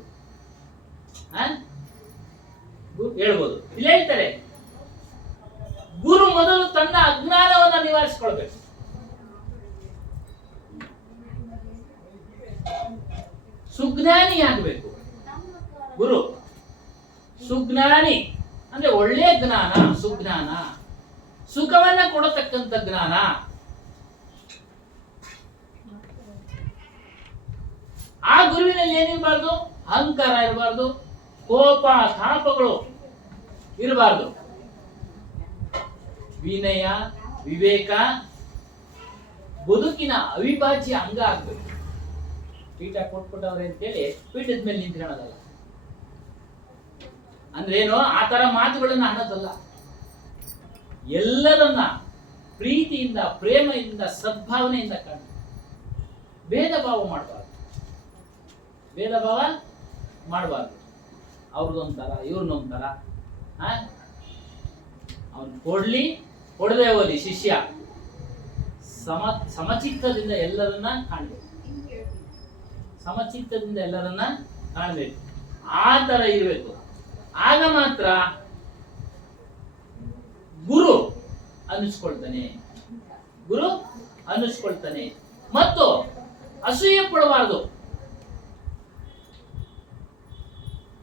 ಹೇಳ್ಬೋದು. ಇಲ್ಲಿ ಹೇಳ್ತಾರೆ, ಗುರು ಮೊದಲು ತನ್ನ ಅಜ್ಞಾನವನ್ನ ನಿವಾರಿಸಿಕೊಳ್ಬೇಕು. ಸುಜ್ಞಾನಿ ಆಗಬೇಕು ಗುರು. ಸುಜ್ಞಾನಿ ಅಂದ್ರೆ ಒಳ್ಳೆಯ ಜ್ಞಾನ, ಸುಜ್ಞಾನ, ಸುಖವನ್ನ ಕೊಡತಕ್ಕಂಥ ಜ್ಞಾನ. ಆ ಗುರುವಿನಲ್ಲಿ ಏನಿರಬಾರ್ದು, ಅಹಂಕಾರ ಇರಬಾರ್ದು, ಕೋಪ ತಾಪಗಳು ಇರಬಾರ್ದು. ವಿನಯ, ವಿವೇಕ ಬದುಕಿನ ಅವಿಭಾಜ್ಯ ಅಂಗ ಆಗ್ಬೇಕು. ಪೀಠ ಕೊಟ್ಬಿಟ್ಟವ್ರೆ ಅಂತೇಳಿ ಪೀಠದ ಮೇಲೆ ನಿಂತ್ಕೊಳ್ಳೋದಲ್ಲ. ಅಂದ್ರೇನು, ಆ ತರ ಮಾತುಗಳನ್ನ ಅನ್ನೋದಲ್ಲ. ಎಲ್ಲರನ್ನ ಪ್ರೀತಿಯಿಂದ, ಪ್ರೇಮದಿಂದ, ಸದ್ಭಾವನೆಯಿಂದ ಕಾಣ. ಭೇದ ಭಾವ ಮಾಡಬಾರ್ದು, ಭೇದ ಭಾವ ಮಾಡಬಾರ್ದು. ಅವ್ರದೊಂಥರ, ಇವ್ರನ್ನೊಂಥರ. ಅವನು ಕೊಡ್ಲಿ ಕೊಡದೆ ಹೋಗ್ಲಿ, ಶಿಷ್ಯ ಸಮಚಿತ್ತದಿಂದ ಎಲ್ಲರನ್ನ ಕಾಣಬೇಕು. ಸಮಚಿತ್ತದಿಂದ ಎಲ್ಲರನ್ನ ಕಾಣಬೇಕು. ಆ ತರ ಇರಬೇಕು. ಆಗ ಮಾತ್ರ ಗುರು ಅನ್ನಿಸ್ಕೊಳ್ತಾನೆ, ಗುರು ಅನ್ನಿಸ್ಕೊಳ್ತಾನೆ. ಮತ್ತು ಅಸೂಯೆ ಪಡಬಾರದು.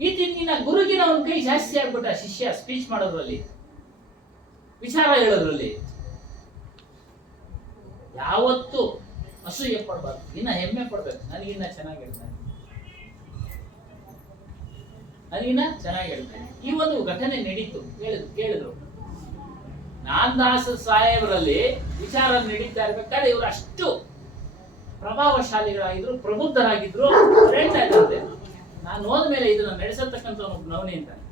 ಈತಿನ ಗುರುಗಿನ ಅವನ ಕೈ ಜಾಸ್ತಿ ಆಗ್ಬಿಟ್ಟ ಶಿಷ್ಯ ಸ್ಪೀಚ್ ಮಾಡೋದ್ರಲ್ಲಿ, ವಿಚಾರ ಹೇಳೋದ್ರಲ್ಲಿ. ಯಾವತ್ತು ಅಸೂಯೆ ಪಡಬಾರ್ದು, ಇನ್ನ ಹೆಮ್ಮೆ ಪಡ್ಬೇಕು. ನನಗಿನ್ನ ಚೆನ್ನಾಗಿ ಹೇಳ್ತಾನೆ, ನನಗಿನ್ನ ಚೆನ್ನಾಗಿ ಹೇಳ್ತಾನೆ. ಈ ಒಂದು ಘಟನೆ ನಡೀತು, ಕೇಳಿದ್ರು. ನಾಮದಾಸ ಸಾಹೇಬರಲ್ಲಿ ವಿಚಾರ ನಡೀತಾ ಇರ್ಬೇಕಾದ್ರೆ ಇವರು ಅಷ್ಟು ಪ್ರಭಾವಶಾಲಿಗಳಾಗಿದ್ರು, ಪ್ರಬುದ್ಧರಾಗಿದ್ರು. ಹೇಳ್ತಾ ಇದ್ದಾರೆ, ನಾನು ಹೋದ್ಮೇಲೆ ಇದನ್ನ ನಡೆಸತಕ್ಕಂಥ ಒಬ್ಬ ನವನಿ ಅಂತಾನೆ,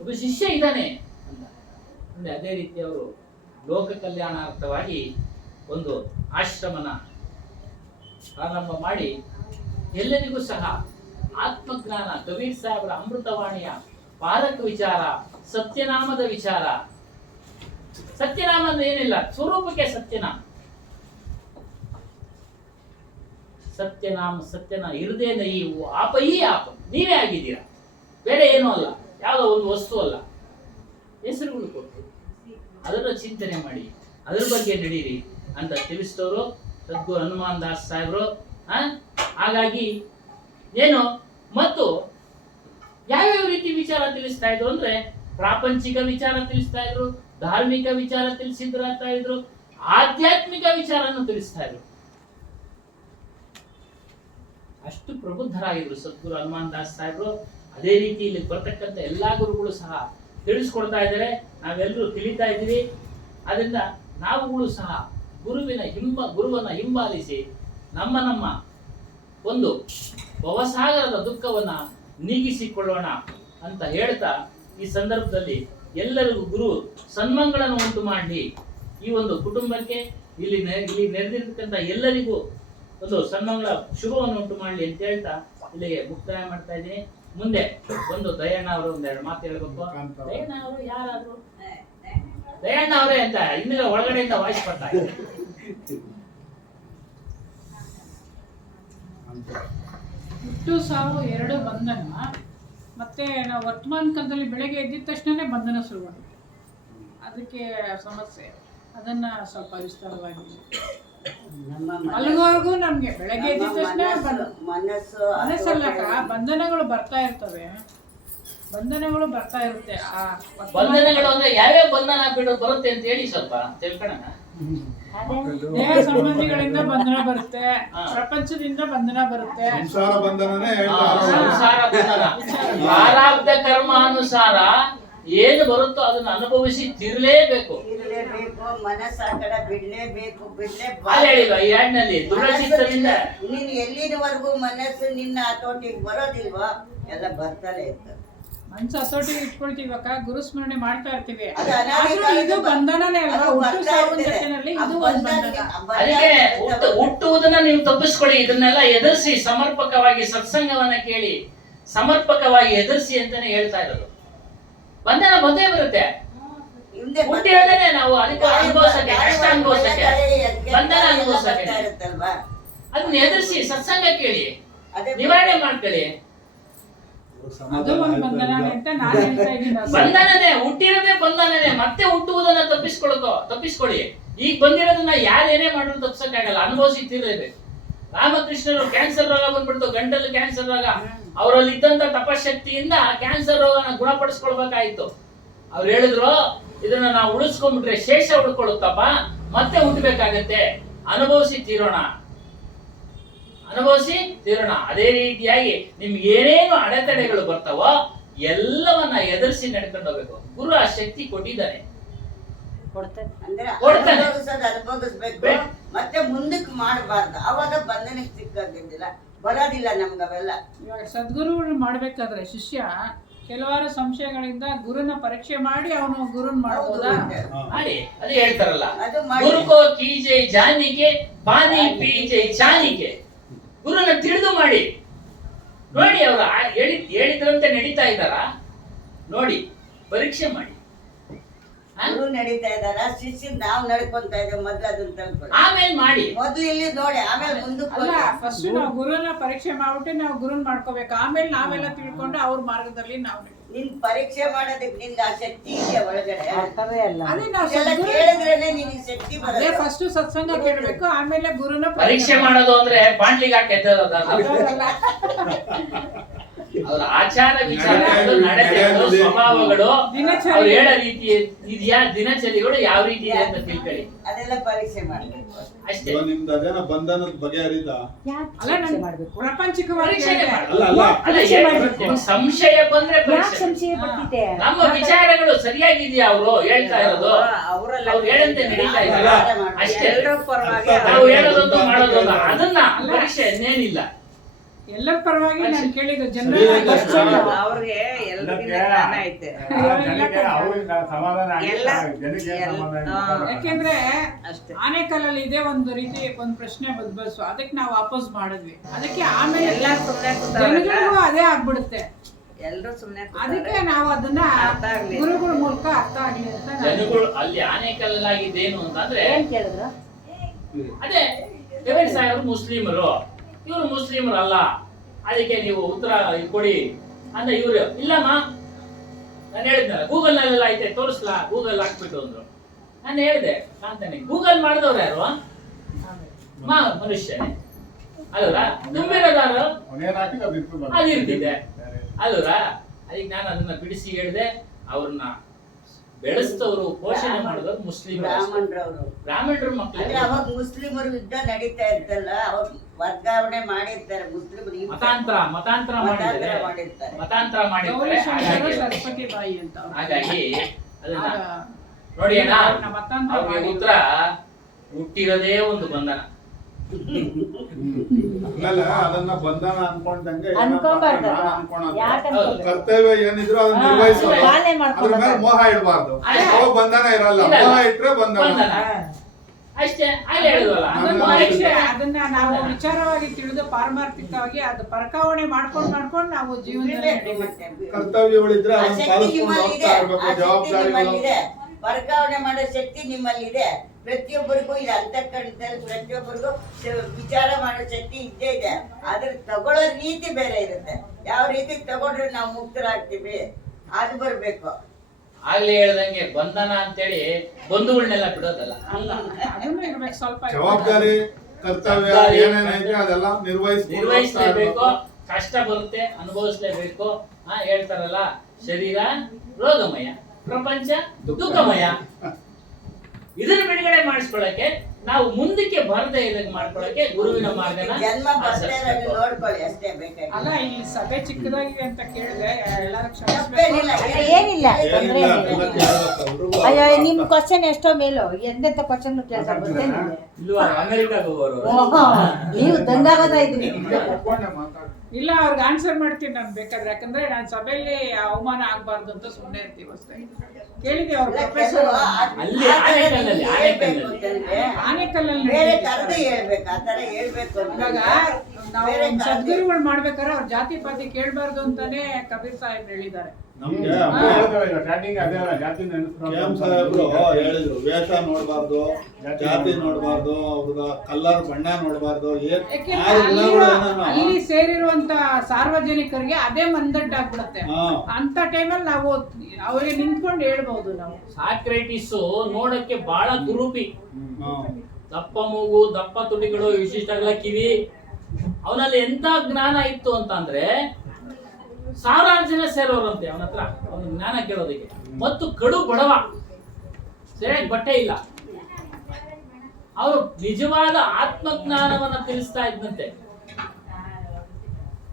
ಒಬ್ಬ ಶಿಷ್ಯ ಇದ್ದಾನೆ ಅಂತ. ಅಂದ್ರೆ ಅದೇ ರೀತಿ ಅವರು ಲೋಕ ಕಲ್ಯಾಣಾರ್ಥವಾಗಿ ಒಂದು ಆಶ್ರಮನ ಪ್ರಾರಂಭ ಮಾಡಿ ಎಲ್ಲರಿಗೂ ಸಹ ಆತ್ಮಜ್ಞಾನ, ಕಬೀರ್ ಸಾಹೇಬರ ಅಮೃತವಾಣಿಯ ಪಾಲಕ ವಿಚಾರ, ಸತ್ಯನಾಮದ ವಿಚಾರ. ಸತ್ಯನಾಮ ಅಂದ್ರೆ ಏನಿಲ್ಲ, ಸ್ವರೂಪಕ್ಕೆ ಸತ್ಯನಾಮ. ಸತ್ಯನಾಮ ಇರದೇನ ಈ ಆಪ, ಈ ಆಪ ನೀವೇ ಆಗಿದ್ದೀರಾ, ಬೇರೆ ಏನೂ ಅಲ್ಲ, ಯಾವುದೋ ಒಂದು ವಸ್ತು ಅಲ್ಲ. ಹೆಸರುಗಳು ಕೊಟ್ಟು ಅದರ ಚಿಂತನೆ ಮಾಡಿ, ಅದ್ರ ಬಗ್ಗೆ ನಡೀರಿ ಅಂತ ತಿಳಿಸಿದವರು ಸದ್ಗುರು ಹನುಮಾನದಾಸ್ ಸಾಹೇಬರು. ಹಾಗಾಗಿ ಏನು, ಮತ್ತು ಯಾವ್ಯಾವ ರೀತಿ ವಿಚಾರ ತಿಳಿಸ್ತಾ ಇದ್ರು ಅಂದ್ರೆ, ಪ್ರಾಪಂಚಿಕ ವಿಚಾರ ತಿಳಿಸ್ತಾ ಇದ್ರು, ಧಾರ್ಮಿಕ ವಿಚಾರ ತಿಳಿಸಿದ್ರಾಗ್ತಾ ಇದ್ರು, ಆಧ್ಯಾತ್ಮಿಕ ವಿಚಾರವನ್ನು ತಿಳಿಸ್ತಾ ಇದ್ರು. ಅಷ್ಟು ಪ್ರಬುದ್ಧರಾಗಿದ್ರು ಸದ್ಗುರು ಹನುಮಾನದಾಸ್ ಸಾಹೇಬರು. ಅದೇ ರೀತಿ ಇಲ್ಲಿ ಬರ್ತಕ್ಕಂಥ ಎಲ್ಲಾ ಗುರುಗಳು ಸಹ ತಿಳಿಸ್ಕೊಡ್ತಾ ಇದ್ದಾರೆ, ನಾವೆಲ್ಲರೂ ತಿಳಿತಾ ಇದ್ದೀವಿ. ಅದರಿಂದ ನಾವುಗಳು ಸಹ ಗುರುವನ್ನ ಹಿಂಬಾಲಿಸಿ ನಮ್ಮ ಒಂದು ಭವಸಾಗರದ ದುಃಖವನ್ನ ನೀಗಿಸಿಕೊಳ್ಳೋಣ ಅಂತ ಹೇಳ್ತಾ, ಈ ಸಂದರ್ಭದಲ್ಲಿ ಎಲ್ಲರಿಗೂ ಗುರು ಸನ್ಮಂಗಳನ್ನು ಉಂಟು ಮಾಡಿ, ಈ ಒಂದು ಕುಟುಂಬಕ್ಕೆ ಇಲ್ಲಿ ನೆರೆದಿರ್ತಕ್ಕಂಥ ಎಲ್ಲರಿಗೂ ಒಂದು ಸನ್ಮಂಗಳ ಶುಭವನ್ನು ಉಂಟು ಮಾಡಲಿ ಅಂತ ಹೇಳ್ತಾ ಇಲ್ಲಿಗೆ ಮುಕ್ತಾಯ ಮಾಡ್ತಾ ಇದ್ದೀನಿ. ಮುಂದೆ ಒಂದು ದಯಣ್ಣ ಅವರು ಒಂದೆರಡು ಮಾತು ಹೇಳ್ಬೇಕು. ದಯಣ್ಣ ಅವರು ಯಾರಾದ್ರು? ದಯಣ್ಣ ಅವರೇ ಅಂತ ಇನ್ನೂ ಒಳಗಡೆಯಿಂದ ವಾಯ್ಸ್ ಬರ್ತಾ ಇದೆ. ಹುಟ್ಟು ಸಾವು ಎರಡು ಬಂಧನ. ಮತ್ತೆ ನಾವು ವರ್ತಮಾನ ಕಾಲದಲ್ಲಿ ಬೆಳಗ್ಗೆ ಎದ್ದಿದ ತಕ್ಷಣನೇ ಬಂಧನ ಶುರುವಾಗುತ್ತೆ. ಅದಕ್ಕೆ ಸಮಸ್ಯೆ. ಅದನ್ನ ಸ್ವಲ್ಪ ವಿಸ್ತಾರವಾಗಿ ಅಲ್ಲಿವರೆಗೂ ನಮ್ಗೆ ಬೆಳಗ್ಗೆ ಎದ್ದಿದ ತಕ್ಷಣ ಮನಸ್ಸಲ್ಲಕ್ಕ ಬಂಧನಗಳು ಬರ್ತಾ ಇರ್ತವೆ. ಬಂಧನಗಳು ಬರ್ತಾ ಇರುತ್ತೆ. ಬಂಧನಗಳು ಅಂದ್ರೆ ಯಾವ್ಯಾವ ಬಂಧನ ಬರುತ್ತೆ ಅಂತ ಹೇಳಿ ಸ್ವಲ್ಪ ತಿಳ್ಕೊಳ್ಳೋಣ. ದೇಹ ಸಂಬಂಧಿಗಳಿಂದ ಬಂಧನ ಬರುತ್ತೆ, ಪ್ರಪಂಚದಿಂದ ಬಂಧನ ಬರುತ್ತೆ. ಸಂಸಾರ ಬಂಧನನೇ ಸಂಸಾರ ಬಂಧನ ಪ್ರಾರಬ್ಧ ಕರ್ಮಾನುಸಾರ ಏನು ಬರುತ್ತೋ ಅದನ್ನ ಅನುಭವಿಸಿ ತೀರಲೇಬೇಕು. ಮನಸ್ಸ ಆ ಕಡೆ ಬಿಡ್ಲೇಬೇಕು. ಹೇಳಿಲ್ವಾ ಈ ಹಾಡಿನಲ್ಲಿ? ದುರಚಿತ್ತದಿಂದ ನೀನ್ ಎಲ್ಲಿನವರೆಗೂ ಮನಸ್ಸು ನಿನ್ನ ಹತೋಟಿಗೆ ಬರೋದಿಲ್ವಾ ಎಲ್ಲ ಬರ್ತಾನೆ ಇರ್ತದೆ. ಮನಸ್ಸು ಹತೋಟಿಗೆ ಇಟ್ಕೊಳ್ತೀವಕ್ಕ, ಗುರುಸ್ಮರಣೆ ಮಾಡ್ತಾ ಇರ್ತೀವಿ. ಅದು ಇದು ಬಂಧನನೇ ಅಲ್ವಾ? ಹುಟ್ಟು ಸಾವಿನ ಜೊತೆನಲ್ಲಿ ಇದು ಒಂದು ಬಂಧನ. ಅದಕ್ಕೆ ಹುಟ್ಟುವುದನ್ನ ನೀವು ತಪ್ಪಿಸ್ಕೊಳ್ಳಿ. ಇದನ್ನೆಲ್ಲ ಎದುರಿಸಿ ಸಮರ್ಪಕವಾಗಿ ಸತ್ಸಂಗವನ್ನ ಕೇಳಿ ಸಮರ್ಪಕವಾಗಿ ಎದುರಿಸಿ ಅಂತಾನೆ ಹೇಳ್ತಾ ಇರೋದು. ಬಂಧನ ಬಂದೇ ಬರುತ್ತೆ. ಹುಟ್ಟಿರೋದೇನೆ ನಾವು ಅದಕ್ಕೆ ಅನುಭವಿಸಕ್ಕೆ, ಕಷ್ಟ ಅನುಭವಿಸಕ್ಕೆ, ಬಂಧನ ಅನುಭವಿಸಕ್ಕೆ. ಅದನ್ನ ಎದುರಿಸಿ ಸತ್ಸಂಗ ಕೇಳಿ, ನಿವಾರಣೆ ಮಾಡ್ಕೊಳ್ಳಿ. ಅದು ಒಂದು ಬಂಧನನೇ ಅಂತ ನಾನು ಹೇಳ್ತಾ ಇದ್ದೀನಿ. ಬಂಧನನೇ, ಹುಟ್ಟಿರೋದೇ ಬಂಧನನೇ. ಮತ್ತೆ ಹುಟ್ಟುವುದನ್ನ ತಪ್ಪಿಸ್ಕೊಳ್ಳಿ. ಈಗ ಬಂದಿರೋದನ್ನ ಯಾರೇನೇ ಮಾಡಿದ್ರು ತಪ್ಪಿಸಕ್ಕಾಗಲ್ಲ, ಅನುಭವಿಸಿ ತೀರಲೇಬೇಕು. ರಾಮಕೃಷ್ಣರು ಕ್ಯಾನ್ಸರ್ ರೋಗ ಬಂದ್ಬಿಡ್ತು, ಗಂಟಲು ಕ್ಯಾನ್ಸರ್ ರೋಗ. ಅವರಲ್ಲಿ ಇದ್ದಂತ ತಪಶಕ್ತಿಯಿಂದ ಕ್ಯಾನ್ಸರ್ ರೋಗನ ಗುಣಪಡಿಸ್ಕೊಳ್ಬೇಕಾಯ್ತು. ಅವ್ರು ಹೇಳಿದ್ರು, ಇದನ್ನ ನಾವು ಉಳಿಸ್ಕೊಂಡ್ಬಿಟ್ರೆ ಶೇಷ ಉಳ್ಕೊಳ್ಳುತ್ತಪ್ಪ, ಮತ್ತೆ ಹುಟ್ಟಬೇಕಾಗತ್ತೆ, ಅನುಭವಿಸಿ ತೀರೋಣ. ಅದೇ ರೀತಿಯಾಗಿ ನಿಮ್ಗೆ ಏನೇನು ಅಡೆತಡೆಗಳು ಬರ್ತಾವೋ ಎಲ್ಲವನ್ನ ಎದುರಿಸಿ ನಡ್ಕೊಂಡು ಹೋಗ್ಬೇಕು. ಗುರು ಆ ಶಕ್ತಿ ಕೊಟ್ಟಿದ್ದಾನೆ, ಅನುಭವಿಸ್ಬೇಕು. ಮತ್ತೆ ಮುಂದಕ್ಕೆ ಮಾಡಬಾರ್ದು, ಅವಾಗ ಬಂಧನಕ್ಕೆ ಸಿಕ್ಕಾಗಿದ್ದಿಲ್ಲ, ಬರೋದಿಲ್ಲ ನಮ್ಗೆ ಅವೆಲ್ಲ. ಇವಾಗ ಸದ್ಗುರುಗಳು ಮಾಡ್ಬೇಕಾದ್ರೆ ಶಿಷ್ಯ ಕೆಲವಾರು ಸಂಶಯಗಳಿಂದ ಗುರುನ ಪರೀಕ್ಷೆ ಮಾಡಿ ಅವನು ಗುರುನ್ ಮಾಡಬಹುದಾ? ಮಾಡಿ. ಅದೇ ಹೇಳ್ತಾರಲ್ಲ, ಗುರುಕೋ ಕೀಜೆ ಜಾನಿಗೆ ಪಾನಿ ಪೀಜೆ ಚಾನಿಗೆ. ಗುರುನ ತಿಳಿದು ಮಾಡಿ ನೋಡಿ. ಅವರು ಹೇಳಿದ್ರಂತೆ ನಡೀತಾ ಇದ್ದಾರ ನೋಡಿ, ಪರೀಕ್ಷೆ ಮಾಡಿ. ಗುರು ನಡೀತಾ ಇದಾರ, ಶಿಷ್ಯ ನಾವು ನಡ್ಕೊಂತ ಇದ್ದೇವೆ. ಮೊದ್ಲು ಅದನ್ನ ತಲ್ಕೊಳ್ಳಿ, ಆಮೇಲೆ ಮಾಡಿ. ಮೊದ್ಲು ಇಲ್ಲಿ ನೋಡಿ, ಆಮೇಲೆ ಮುಂದಕ್ಕೆ. ಅಲ್ಲ, ಫಸ್ಟ್ ನಾವು ಗುರುನ ಪರೀಕ್ಷೆ ಮಾಡ್ಬಿಟ್ಟು ನಾವು ಗುರುನ್ ಮಾಡ್ಕೋಬೇಕು. ಆಮೇಲೆ ನಾವೆಲ್ಲ ತಿಳ್ಕೊಂಡು ಅವ್ರ ಮಾರ್ಗದಲ್ಲಿ ನಾವು ನಿನ್ ಪರೀಕ್ಷೆ ಮಾಡೋದಕ್ಕೆ ನಿನ್ಗೆ ಆ ಶಕ್ತಿ ಇದೆ ಒಳಗಡೆ. ಅದೇ ನಾವು ಕೇಳಿದ್ರೇನೆ ನಿನಗೆ ಶಕ್ತಿ ಬರುತ್ತೆ. ಫಸ್ಟ್ ಸತ್ಸಂಗ ಕೇಳಬೇಕು, ಆಮೇಲೆ ಗುರುನ ಪರೀಕ್ಷೆ ಮಾಡೋದು ಅಂದ್ರೆ ಬಾಂಡ್ಲಿಗೆ ಹಾಕಿದ್ದಲ್ಲ. ಅವರ ಆಚಾರ ವಿಚಾರಗಳು, ನಡತೆಗಳು, ಸ್ವಭಾವಗಳು, ಅವ್ರು ಹೇಳೋ ರೀತಿ ಇದೆಯಾ, ದಿನಚರಿಗಳು ಯಾವ ರೀತಿ ಇದೆ ಅಂತ ತಿಳ್ಕೊಳ್ಳಿ. ಅದೆಲ್ಲ ಪರೀಕ್ಷೆ ಮಾಡ್ಬೇಕು ಅಷ್ಟೇ. ನಿಮ್ದು ಅದೇನ ಬಂಧನದ ಬಗೆ ಅರಿದ ಪ್ರಪಂಚಿಕವಾಗಿ ಸಂಶಯ ಬಂದ್ರೆ ನಮ್ಮ ವಿಚಾರಗಳು ಸರಿಯಾಗಿದೆಯಾ, ಅವರು ಹೇಳ್ತಾ ಇರೋದು, ಅವ್ರು ಹೇಳಂತೆ ನಡೀತಾ ಇದ್ದಾರ, ಅಷ್ಟೇ. ನಾವು ಹೇಳೋದೊಂದು ಮಾಡೋದೊಂದು, ಅದನ್ನ ಪರೀಕ್ಷೆ ಇನ್ನೇನಿಲ್ಲ. ಎಲ್ಲರ ಪರವಾಗಿ ನಾನು ಕೇಳಿದ್ದು ಜನರ ಅವ್ರಿಗೆ ಯಾಕೆಂದ್ರೆ ಆನೆಕಲ್ಲಲ್ಲಿ ಇದೆ ಒಂದು ರೀತಿ ಒಂದು ಪ್ರಶ್ನೆ ಬದ್ಬಸ್ಸು, ಅದಕ್ಕೆ ನಾವು ವಾಪಸ್ ಮಾಡಿದ್ವಿ. ಅದಕ್ಕೆ ಆಮೇಲೆ ಜನಗಳಿಗೂ ಅದೇ ಆಗ್ಬಿಡುತ್ತೆ. ಎಲ್ಲರೂ ಸುಮ್ಮನೆ ಅದಕ್ಕೆ ನಾವು ಅದನ್ನ ಗುರುಗಳ ಮೂಲಕ ಅರ್ಥ ಆಗ್ಲಿ ಅಂತ ಜನಗಳು ಅಲ್ಲಿ ಆನೆಕಲ್ಲಾಗಿದ್ದೇನು ಅಂತಂದ್ರೆ, ಅದೇ ಅವರು ಮುಸ್ಲಿಮರು, ಇವರು ಮುಸ್ಲಿಮರು ಅಲ್ಲ, ಅದಕ್ಕೆ ನೀವು ಉತ್ತರ ಕೊಡಿ ಅಂತ ಇವ್ರು ಇಲ್ಲಮ್ಮ. ನಾನು ಹೇಳಿದ್ನಲ್ಲ, ಗೂಗಲ್ ನಲ್ಲೆಲ್ಲ ಐತೆ ತೋರಿಸ್ಲಾ, ಗೂಗಲ್ ಹಾಕ್ಬಿಟ್ಟು ಅಂದ್ರು. ನಾನು ಹೇಳಿದೆ ಕಾಂತಾನೆ, ಗೂಗಲ್ ಮಾಡಿದವ್ರು ಯಾರು? ಮನುಷ್ಯನೇ ಅಲ್ವರಾ? ತುಂಬಿರೋದಾರು ಅದಿರ್ತಿದ್ದೆ ಅಲ್ವರಾ? ಅದಕ್ಕೆ ನಾನು ಅದನ್ನ ಬಿಡಿಸಿ ಹೇಳಿದೆ. ಅವ್ರನ್ನ ಬೆಳೆಸ್ತವ್ರು, ಪೋಷಣೆ ಮಾಡಿದವರು ಮುಸ್ಲಿಮರು, ಬ್ರಾಹ್ಮಣರು ಮಕ್ಕಳು. ಅವಾಗ ಮುಸ್ಲಿಮರು ಯುದ್ಧ ನಡೀತಾ ಇರ್ತಲ್ಲ, ಅವಾಗ ವರ್ಗಾವಣೆ ಮಾಡಿರ್ತಾರೆ ಮುಸ್ಲಿಮರು. ಮತಾಂತರ ಮಾಡಿರ್ತಾರೆ. ಸರಸ್ವತಿ ಬಾಯಿ ಅಂತ. ಹಾಗಾಗಿ ಅದನ್ನ ನೋಡಿ ಅಣ್ಣ, ಅವ್ರಿಗೆ ಉತ್ತರ ಹುಟ್ಟಿರೋದೇ ಒಂದು ಬಂಧನ. ಅದನ್ನ ಬಂಧನ ಅನ್ಕೊಂಡಂಗೆ ಕರ್ತವ್ಯ ಏನಿದ್ರು ಅದನ್ನ ನಿರ್ವಹಿಸೋದು, ಅದ್ರ ಮೇಲೆ ಮೋಹ ಇಡಬಾರ್ದು. ಬಂಧನ ಇರಲ್ಲ, ಮೋಹ ಇಟ್ರೆ ಬಂಧನ ಅಷ್ಟೇ. ಅಲ್ಲಿ ಹೇಳಿದ್ವಲ್ಲ, ಅದನ್ನ ನಾವು ವಿಚಾರವಾಗಿ ತಿಳಿದು ಪಾರಮಾರ್ಥಿಕವಾಗಿ ಅದು ವರ್ಗಾವಣೆ ಮಾಡ್ಕೊಂಡು ನಾವು ಜೀವನದಲ್ಲಿ ಕರ್ತವ್ಯಗಳಿದ್ರೆ ಅದನ್ನ ಪಾಲಿಸ್ಕೊಂಡು ಹೋಗ್ತಾ ಇರ್ಬೇಕು. ಜವಾಬ್ದಾರಿಗಳು ವರ್ಗಾವಣೆ ಮಾಡೋ ಶಕ್ತಿ ನಿಮ್ಮಲ್ಲಿದೆ. ಪ್ರತಿಯೊಬ್ಬರಿಗೂ ಇದು ಅಂತಃಕರಣದಲ್ಲಿ ಪ್ರತಿಯೊಬ್ಬರಿಗೂ ವಿಚಾರ ಮಾಡೋ ಶಕ್ತಿ ಇದ್ದೇ ಇದೆ. ಆದ್ರೆ ತಗೊಳ್ಳೋ ರೀತಿ ಬೇರೆ ಇರುತ್ತೆ. ಯಾವ ರೀತಿ ತಗೊಂಡ್ರೆ ನಾವು ಮುಕ್ತರಾಗ್ತೀವಿ ಅದು ಬರ್ಬೇಕು. ಆಗ್ಲೇ ಹೇಳ್ದಂಗೆ ಬಂಧನ ಅಂತೇಳಿ ಬಂಧುಗಳನ್ನೆಲ್ಲ ಬಿಡೋದಲ್ಲ. ಅಲ್ಲ ಅದನ್ನು ಇರ್ಬೇಕು ಸ್ವಲ್ಪ. ಜವಾಬ್ದಾರಿ ಕರ್ತವ್ಯ ಏನೇನೈತೆ ಅದೆಲ್ಲ ನಿರ್ವಹಿಸಲೇಬೇಕು. ಕಷ್ಟ ಬರುತ್ತೆ, ಅನುಭವಿಸ್ಲೇಬೇಕು. ಹೇಳ್ತಾರಲ್ಲ, ಶರೀರ ರೋಗಮಯ, ಪ್ರಪಂಚ ದುಃಖಮಯ. ಇದನ್ನ ಬಿಡುಗಡೆ ಮಾಡಿಸ್ಕೊಳಕ್ಕೆ, ನಾವು ಮುಂದಕ್ಕೆ ಬರದೇ ಇದ್ದಂಗೆ ಮಾಡ್ಕೊಳಕ್ಕೆ ಗುರುವಿನ ಮಾರ್ಗನ ಜನ್ಮ ಬರ್ದೇ ಇರೋದು ನೋಡ್ಕೊಳ್ಳಿ ಅಷ್ಟೇ ಬೇಕಾಗಿ. ಅಲ್ಲ ಈ ಸಭೆ ಚಿಕ್ಕದಾಗಿದೆ ಅಂತ ಕೇಳಿದೆ, ಎಲ್ಲರೂ ತಪ್ಪೇನಿಲ್ಲ, ಏನಿಲ್ಲ ತೊಂದ್ರೆ ಅಯ್ಯೋ ನಿಮ್ ಕ್ವಶನ್ ಎಷ್ಟೋ ಮೇಲು ಎಂತೆಂತ ಕ್ವಶನ್ ಕೇಳ್ತಾ ಬರ್ತೇನೆ. ಇಲ್ವಾ ಅಮೆರಿಕಾಗ ಹೋಗೋರು ನೀವು ದಂಗಾಗದ ಇದ್ರಿ. ಇಲ್ಲ ಅವ್ರಿಗೆ ಆನ್ಸರ್ ಮಾಡ್ತೀನಿ ನಾನು ಬೇಕಾದ್ರೆ, ಯಾಕಂದ್ರೆ ನಾನು ಸಭೆಯಲ್ಲಿ ಅವಮಾನ ಆಗ್ಬಾರ್ದು ಅಂತ ಸುಮ್ಮನೆ ಇರ್ತೀವಿ ಅಷ್ಟೇ. ಕೇಳಿದೆ ಅವ್ರ ಪ್ರೊಫೆಸರ್ ಅಲ್ಲಿ ಆನೆಕಲ್ಲಲ್ಲಿ ಆನೆಕಲ್ಲಲ್ಲಿ ಬೇರೆ ಕರೆದು ಹೇಳ್ಬೇಕು, ಆ ತರ ಹೇಳ್ಬೇಕು ಇವಾಗ ನಾವು ಸದ್ಗುರುಗಳು ಮಾಡ್ಬೇಕಾದ್ರೆ ಅವ್ರ ಜಾತಿ ಪಾತಿ ಕೇಳ್ಬಾರ್ದು ಅಂತಾನೆ ಕಬೀರ್ ಸಾಹೇಬ್ ಹೇಳಿದ್ದಾರೆ. ನಮ್ಗೆ KM ಸಾಹೇಬ್ರು ಹೇಳಿದ್ರು, ವೇಷ ನೋಡ್ಬಾರ್ದು, ಜಾತಿ ನೋಡ್ಬಾರ್ದು, ಅವ್ರದ ಕಲರ್ ಬಣ್ಣ ನೋಡ್ಬಾರ್ದು. ಅಲ್ಲಿ ಸೇರಿರುವಂತ ಸಾರ್ವಜನಿಕರಿಗೆ ಅದೇ ಮಂದಟ್ಟಾಗ್ಬಿಡುತ್ತೆ. ಅಂತ ಟೈಮಲ್ಲಿ ನಾವು ಅವ್ರಿಗೆ ನಿಂತ್ಕೊಂಡು ಹೇಳ್ಬಹುದು. ನಾವು ಸಾಕ್ರೇಟಿಸ್ ನೋಡಕ್ಕೆ ಬಹಳ ಕುರೂಪಿ, ದಪ್ಪ ಮೂಗು, ದಪ್ಪ ತುಟಿಗಳು, ವಿಶಿಷ್ಟ ಕಿವಿ. ಅವನಲ್ಲಿ ಎಂತ ಜ್ಞಾನ ಇತ್ತು ಅಂತಂದ್ರೆ ಸಾವಿರಾರು ಜನ ಸೇರೋರಂತೆ ಅವನ ಹತ್ರ, ಅವನ ಜ್ಞಾನ ಕೇಳೋದಕ್ಕೆ. ಮತ್ತು ಕಡು ಬಡವ, ಸರಿಯಾಗಿ ಬಟ್ಟೆ ಇಲ್ಲ. ಅವರು ನಿಜವಾದ ಆತ್ಮಜ್ಞಾನವನ್ನ ತಿಳಿಸ್ತಾ ಇದ್ದಂತೆ.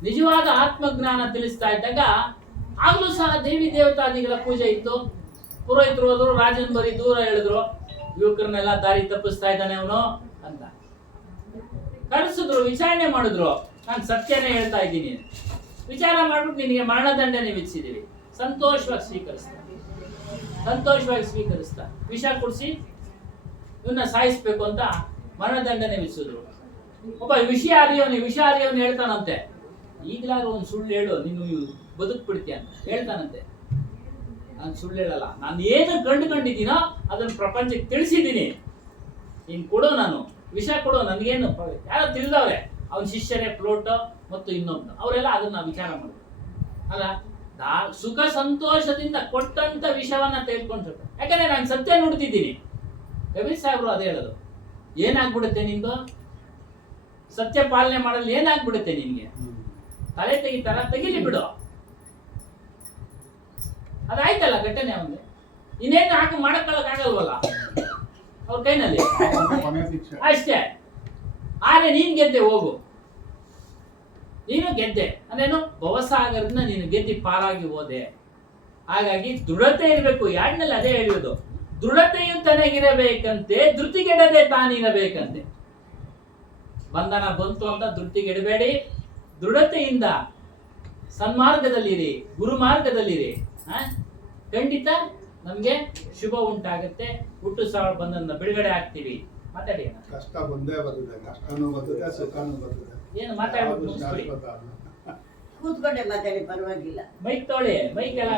ನಿಜವಾದ ಆತ್ಮಜ್ಞಾನ ತಿಳಿಸ್ತಾ ಇದ್ದಾಗ ಆಗ್ಲೂ ಸಹ ದೇವಿ ದೇವತಾದಿಗಳ ಪೂಜೆ ಇತ್ತು. ಪುರೋಹಿತರು ಹೋದ್ರು, ರಾಜನ್ ಬರೀ ದೂರ ಹೇಳಿದ್ರು, ಯುವಕರನ್ನೆಲ್ಲ ದಾರಿ ತಪ್ಪಿಸ್ತಾ ಇದ್ದಾನೆ ಅವನು ಅಂತ ಕರೆಸಿದ್ರು, ವಿಚಾರಣೆ ಮಾಡಿದ್ರು. ನಾನು ಸತ್ಯನೇ ಹೇಳ್ತಾ ಇದ್ದೀನಿ, ವಿಚಾರ ಮಾಡ್ಬಿಟ್ಟು ನಿನಗೆ ಮರಣದಂಡನೆ ವಿಧಿಸಿದೀವಿ, ಸಂತೋಷವಾಗಿ ಸ್ವೀಕರಿಸ್ತಾ ವಿಷ ಕುಡಿಸಿ ಇವನ್ನ ಸಾಯಿಸ್ಬೇಕು ಅಂತ ಮರಣದಂಡನೆ ವಿಧಿಸಿದ್ರು. ಒಬ್ಬ ವಿಷ ಆದಿಯವನು ಹೇಳ್ತಾನಂತೆ, ಈಗಲಾದ್ರೂ ಒಂದು ಸುಳ್ಳು ಹೇಳು, ನೀನು ಬದುಕ್ಬಿಡ್ತೀಯ ಅಂತ ಹೇಳ್ತಾನಂತೆ. ನಾನು ಸುಳ್ಳು ಹೇಳಲ್ಲ, ನಾನು ಏನು ಕಂಡುಕೊಂಡಿದ್ದೀನೋ ಅದನ್ನು ಪ್ರಪಂಚಕ್ಕೆ ತಿಳಿಸಿದ್ದೀನಿ. ನೀನು ಕೊಡೋ, ನಾನು ವಿಷ ಕೊಡೋ, ನನಗೇನು ಯಾರೋ ತಿಳಿದವ್ರೆ, ಅವನ ಶಿಷ್ಯರೇ ಪ್ಲೋಟೋ ಮತ್ತು ಇನ್ನೊಬ್ನು, ಅವರೆಲ್ಲ ಅದನ್ನ ವಿಚಾರ ಮಾಡಿದ್ರು. ಅಲ್ಲ, ಸುಖ ಸಂತೋಷದಿಂದ ಕೊಟ್ಟಂತ ವಿಷವನ್ನ ತೆಗೆದುಕೊಂಡು, ಯಾಕಂದ್ರೆ ನಾನು ಸತ್ಯ ನೋಡ್ತಿದ್ದೀನಿ. ಕಬೀರ್ ಸಾಹೇಬ್ರು ಅದೇ ಹೇಳೋದು, ಏನಾಗ್ಬಿಡುತ್ತೆ ನಿಂದು ಸತ್ಯ ಪಾಲನೆ ಮಾಡಲು, ಏನಾಗ್ಬಿಡುತ್ತೆ ನಿನ್ಗೆ, ತಲೆ ತೆಗಿತಾರ, ತೆಗಿಲಿ ಬಿಡು, ಅದಾಯ್ತಲ್ಲ ಘಟನೆ. ಅವನಿಗೆ ಇನ್ನೇನು ಮಾಡಕ್ಕಾಗಲ್ವಲ್ಲ ಅವ್ರ ಕೈನಲ್ಲಿ, ಅಷ್ಟೇ. ಆದ್ರೆ ನೀನ್ ಗೆದ್ದೆ, ಹೋಗು, ನೀನು ಗೆದ್ದೆ ಅಂದ್ರೇನು, ಭವಸಾಗರನ್ನ ನೀನು ಗೆದ್ದಿ ಪಾರಾಗಿ ಹೋದೆ. ಹಾಗಾಗಿ ದೃಢತೆ ಇರಬೇಕು. ಯಾಡ್ನಲ್ಲಿ ಅದೇ ಹೇಳುವುದು, ದೃಢತೆಯು ತನಗಿರಬೇಕಂತೆ, ಧೃತಿಗೆಡದೆ ತಾನಿರಬೇಕಂತೆ. ಬಂಧನ ಬಂತು ಅಂತ ಧೃತಿಗೆಡಬೇಡಿ, ದೃಢತೆಯಿಂದ ಸನ್ಮಾರ್ಗದಲ್ಲಿರಿ, ಗುರು ಮಾರ್ಗದಲ್ಲಿರಿ. ಖಂಡಿತ ನಮ್ಗೆ ಶುಭ ಉಂಟಾಗುತ್ತೆ. ಹುಟ್ಟು ಸಾವು ಬಂಧನ ಬಿಡುಗಡೆ ಆಗ್ತೀವಿ. ಮಾತಾಡಿ. ಕಷ್ಟ ಬಂದೇ ಬರ್ತದೆ, ಕಷ್ಟನೂ ಬರ್ತದೆ, ಸುಖನೂ ಬರ್ತದೆ. ಏನು ಮಾತಾಡ್ಬಿಟ್ಟು ಕೂತ್ಕೊಂಡೆ ಮಾತಾಡಿ, ಪರವಾಗಿಲ್ಲ. ಮೈಕ್ ತೊಳೆ, ಮೈಕ್ ಎಲ್ಲ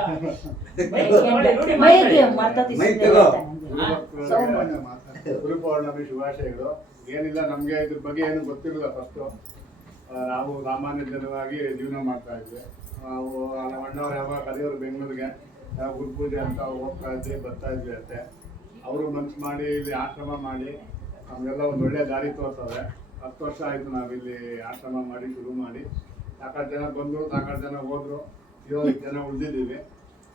ಗುರು ಪೌರ್ಣಮಿ ಶುಭಾಶಯಗಳು. ಏನಿಲ್ಲ, ನಮ್ಗೆ ಇದ್ರ ಬಗ್ಗೆ ಏನು ಗೊತ್ತಿರಲಿಲ್ಲ. ಫಸ್ಟು ನಾವು ಸಾಮಾನ್ಯ ಜನವಾಗಿ ಜೀವನ ಮಾಡ್ತಾ ಇದ್ವಿ. ನಾವು ನಮ್ಮ ಅಣ್ಣವ್ರು ಯಾವಾಗ ಕಲಿಯೋರು ಬೆಂಗಳೂರಿಗೆ ಗುರು ಪೂಜೆ ಅಂತ ಹೋಗ್ತಾ ಇದ್ವಿ, ಬರ್ತಾ ಇದ್ವಿ ಅಷ್ಟೇ. ಅವರು ಮನ್ಸು ಮಾಡಿ ಇಲ್ಲಿ ಆಶ್ರಮ ಮಾಡಿ ನಮಗೆಲ್ಲ ಒಂದು ಒಳ್ಳೆ ದಾರಿ ತೋರಿಸವ್ರೆ. 10 ವರ್ಷ ಆಯಿತು ನಾವಿಲ್ಲಿ ಆಶ್ರಮ ಮಾಡಿ ಶುರು ಮಾಡಿ. ಸಾಕಷ್ಟು ಜನ ಬಂದರು, ಸಾಕಷ್ಟು ಜನ ಹೋದ್ರು, 20 ಜನ ಉಳಿದಿದ್ದೀವಿ.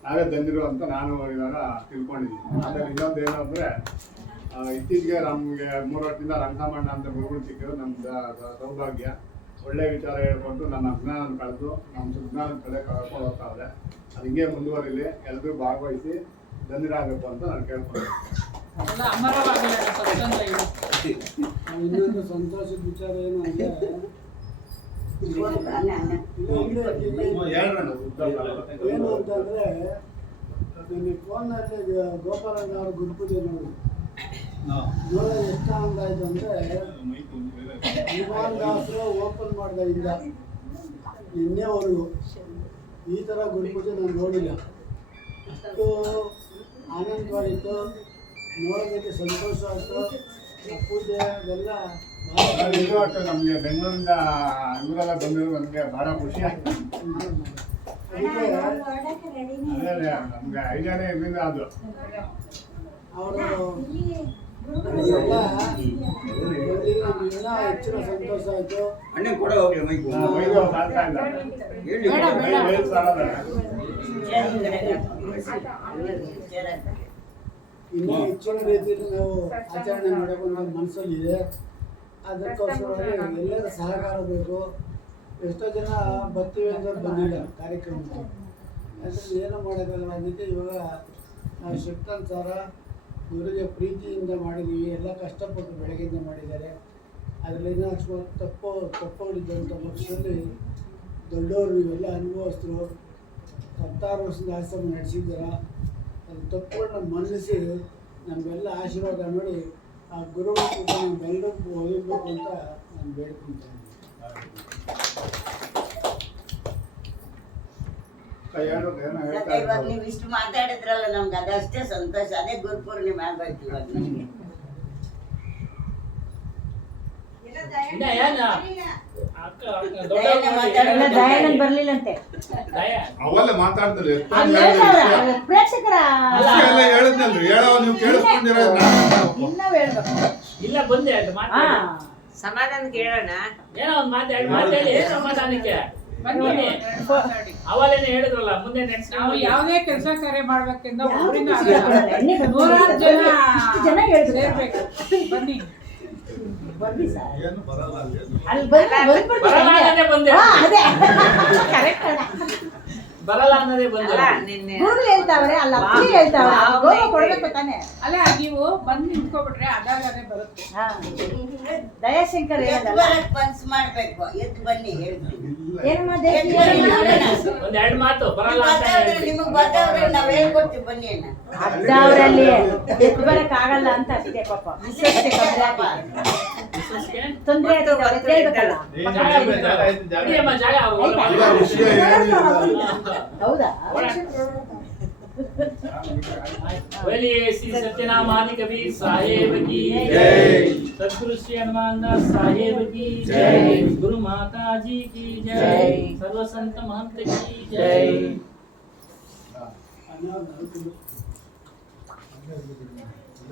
ನಾವೇ ಧನ್ಯರು ಅಂತ ನಾನು ಇವಾಗ ತಿಳ್ಕೊಂಡಿದ್ದೀನಿ. ಆಮೇಲೆ ಇನ್ನೊಂದು ಏನು ಅಂದರೆ, ಇತ್ತೀಚೆಗೆ ನಮಗೆ 3 ವರ್ಷದಿಂದ ರಂಗಮಣ್ಣ ಅಂತ ಗುರುಗಳು ಸಿಕ್ಕಿದ್ರು. ನಮ್ದು ಸೌಭಾಗ್ಯ. ಒಳ್ಳೆ ವಿಚಾರ ಹೇಳ್ಕೊಂಡು ನಮ್ಮ ಅಜ್ಞಾನ ಕಳೆದು ನಮ್ಮ ಸುಜ್ಞಾನದ ಕಡೆ ಕಳ್ಕೊಂಡು ಹೋಗ್ತಾವ್ರೆ. ಅದು ಹಿಂಗೆ ಮುಂದುವರಿಲಿ, ಎಲ್ಲರೂ ಭಾಗವಹಿಸಿ ಧನ್ಯರಾಗಬೇಕು ಅಂತ ನಾನು ಕೇಳ್ಕೊಂಡೆ. ಇನ್ನೊಂದು ಸಂತೋಷದ ವಿಚಾರ ಏನು ಅಂದ್ರೆ, ಏನು ಅಂತಂದ್ರೆ, ನಿನ್ನೆ ಫೋನ್ನಲ್ಲಿ ಗೋಪಾಲಣ್ಣ ಅವ್ರ ಗುರುಪೂಜೆ ನೋಡಿ ಎಷ್ಟು ಆನಂದ ಆಯ್ತು ಅಂದ್ರೆ, ವಿಮಾನ್ ದಾಸರು ಓಪನ್ ಮಾಡಿದಾಗಿಂದ ನಿನ್ನೆವರೆಗೂ ಈ ಥರ ಗುರುಪೂಜೆ ನಾನು ನೋಡಿಲ್ಲ. ಅಷ್ಟು ಆನಂದವಾಗಿತ್ತು. ನೋಡೋದಕ್ಕೆ ಸಂತೋಷ ಆಯಿತು. ಪೂಜೆ ಅದೆಲ್ಲ ಇದು ಒಟ್ಟು ನಮಗೆ ಬೆಂಗಳೂರಿಂದ ಇವರೆಲ್ಲ ಬಂದಿರೋ ನಮಗೆ ಭಾಳ ಖುಷಿ ಆಯ್ತು. ಅದಕ್ಕೆ ಅದೇ ನಮ್ಗೆ ಐಡಿಯಾನೇ ಇರಲಿಲ್ಲ ಅದು. ಅವರು ಇನ್ನೂ ಹೆಚ್ಚಿನ ಸಂತೋಷ ಆಯಿತು. ವೈದ್ಯ ಸಾಧ್ಯ ಇಲ್ಲ. ವೈದ್ಯ ಸಾಲಲ್ಲ. ಇನ್ನೂ ಹೆಚ್ಚಿನ ರೀತಿಯಲ್ಲಿ ನಾವು ಆಚರಣೆ ಮಾಡಬೇಕು ಅನ್ನೋ ಮನಸ್ಸಲ್ಲಿದೆ. ಅದಕ್ಕೋಸ್ಕರವಾಗಿ ಎಲ್ಲರ ಸಹಕಾರ ಬೇಕು. ಎಷ್ಟೋ ಜನ ಬರ್ತೀವಿ ಅಂತ ಬಂದಿಲ್ಲ ಕಾರ್ಯಕ್ರಮಕ್ಕೆ, ಅದರಲ್ಲಿ ಏನೂ ಮಾಡೋಕ್ಕಾಗಲ್ಲ. ಅದಕ್ಕೆ ಇವಾಗ ನಾವು ಶಕ್ತಾನುಸಾರ ಗುರುಗೆ ಪ್ರೀತಿಯಿಂದ ಮಾಡಿದ್ದೀವಿ. ಎಲ್ಲ ಕಷ್ಟಪಟ್ಟು ಬೆಳಗ್ಗೆಯಿಂದ ಮಾಡಿದ್ದಾರೆ. ಅದರಲ್ಲಿ ಅಕಸ್ಮಾತ್ ತಪ್ಪುಗಳಿದ್ದಂಥ ಪಕ್ಷದಲ್ಲಿ ದೊಡ್ಡವರು ಇವೆಲ್ಲ ಅನುಭವಿಸ್ತರು 16 ವರ್ಷದ ಆಶ್ರಮ ನಡೆಸಿದ್ದೀರ. ಅದು ತಪ್ಪುಗಳನ್ನ ಮನ್ನಿಸಿ ನಮಗೆಲ್ಲ ಆಶೀರ್ವಾದ ಮಾಡಿ ಆ ಗುರುಗಳ ಕೃಪೆ ನಮ್ಮೆಲ್ಲರಿಗೂ ಒಲಿಬೇಕು ಅಂತ ನಾನು ಬೇಡ್ಕೊಳ್ತೇನೆ. ಸದ್ಯ ಇವಾಗ ನೀವು ಇಷ್ಟು ಮಾತಾಡಿದ್ರಲ್ಲ, ನಮ್ಗೆ ಅದಷ್ಟೇ ಸಂತೋಷ. ಅದೇ ಗುರು ಪೂರ್ಣಿಮೆ ಆಗೋಯ್ತು ಇವಾಗ ನಮ್ಗೆ. ಇನ್ನ ಏನ ದಯಾನಂದ್ ಬರ್ಲಿಲ್ಲಂತೆ. ಅವೆಲ್ಲ ಮಾತಾಡ್ತಾರೆ ಅಲ್ಲಿ ಹೇಳ್ತಾವ್ರ ಪ್ರೇಕ್ಷಕರ ಎಲ್ಲ ಹೇಳಿದ್ನಲ್ರಿ, ಹೇಳೋ ನೀವು ಕೇಳಿಸ್ಕೊಂಡಿರ ಇನ್ನೂ ಹೇಳ್ಬೇಕು. ಇಲ್ಲ ಬಂದೆ ಅದು ಹಾ ಮಾತಾಡಿ. ಸಮಾಧಾನ ಕೇಳೋಣ. ಏನೋ ಒಂದು ಮಾತಾಡಿ ಸಮಾಧಾನಕ್ಕೆ ಬನ್ನಿ ಮಾತಾಡಿ. ಅವಲೇನೆ ಹೇಳಿದ್ರಲ್ಲ ಮುಂದೆ ನಾವು ನೆನ್ಸ್ಕೊಂಡು ಯಾವುದೇ ಕೆಲಸ ಕಾರ್ಯ ಮಾಡ್ಬೇಕಿಂದ ಊರಿಂದ ಎಣ್ಣೆ ಬಂದು ನೂರಾರು ಜನ ಇಷ್ಟು ಜನ ಹೇಳಿದ್ರು. ಸೇರ್ಬೇಕು. ಬನ್ನಿ ಬರ್ಲಿ ಸರ್. ಏನು ಬರಲ್ಲ ಅಲ್ಲಿ. ಅಲ್ಲಿ ಬಂದ್ಬಿಡ್ತೀವಿ. ಬರಲ್ಲ ಅನ್ನೋದೇ ಬಂದೆ. ಹಾ, ಅದೇ ಕರೆಕ್ಟ್ ಅಣ್ಣ. ಬರಲ್ಲ ಅನ್ನೋದೇ ಬಂದೆ. ಅಲ್ಲ ನಿನ್ನೆ ಗುರುಗಳು ಹೇಳ್ತಾವ್ರೆ, ಅಲ್ಲ ಅಪ್ಪಿ ಹೇಳ್ತಾವ್ರೆ. ಗೌರವ ಕೊಡ್ಬೇಕು ತಾನೆ. ಅಲ್ಲ ನೀವು ಬಂದು ನಿಂತ್ಕೊಬಿಟ್ರೆ ಅದಾಗದೇ ಬರುತ್ತೆ. ಹಾ ದಯಾಶಂಕರ್ ಎದ್ದು ಹೇಳೋದಲ್ಲ. ಬರಕ್ ಮನ್ಸ್ ಮಾಡ್ಬೇಕು. ಎದ್ದು ಬನ್ನಿ ಹೇಳ್ತೀನಿ. ಏನಮ್ಮ ಎದ್ದು ದೇವಿ ಬನ್ನಿ ನೋಡೋಣ. ಒಂದ್ ಎರಡು ಮಾತು ಬರಲ್ಲ ಅಂತ ಹೇಳ್ತೀನಿ. ನಿಮಗ್ ಬರ್ದವ್ರೆ ನಾವ್ ಹೇಳ್ಕೊಡ್ತೀವಿ ಬನ್ನಿ ಅಣ್ಣ. ಅಡ್ಡವ್ರಲ್ಲಿ ಎದ್ದು ಬರಕ್ ಆಗಲ್ಲ ಅಂತ ಅಷ್ಟೇ ಪಾಪ. ವಿಶ್ವಕ್ಕೆ ವಿಶ್ವಸ್ಗೆ ತೊಂದ್ರೆ ಆಗ್ತದೆ ಹೇಳ್ಬೇಕಲ್ಲ. ಇಡಿಯಮ್ಮ ಜಾಗ ಇಲ್ಲ, ವಿಷಯ ಏನಿಲ್ಲ. ಹೌದಾ बोलिए श्री सत्यनामादि कबीर साहेब की जय। सद्गुरु श्री हनुमान दास साहेब की जय। गुरु माता जी की जय। सर्व संत महंत की जय।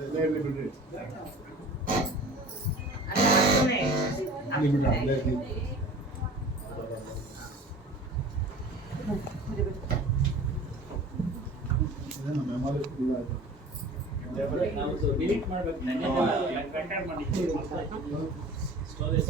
ಇಲ್ಲೇ ಬಿಡ್ರಿ. ನಾವು ಡಿಲೀಟ್ ಮಾಡಬೇಕು. ನೆನ್ನೆ ಕಂಟೆಂಟ್ ಮಾಡಿದ್ದೀವಿ. ಸ್ಟೋರೇಜ್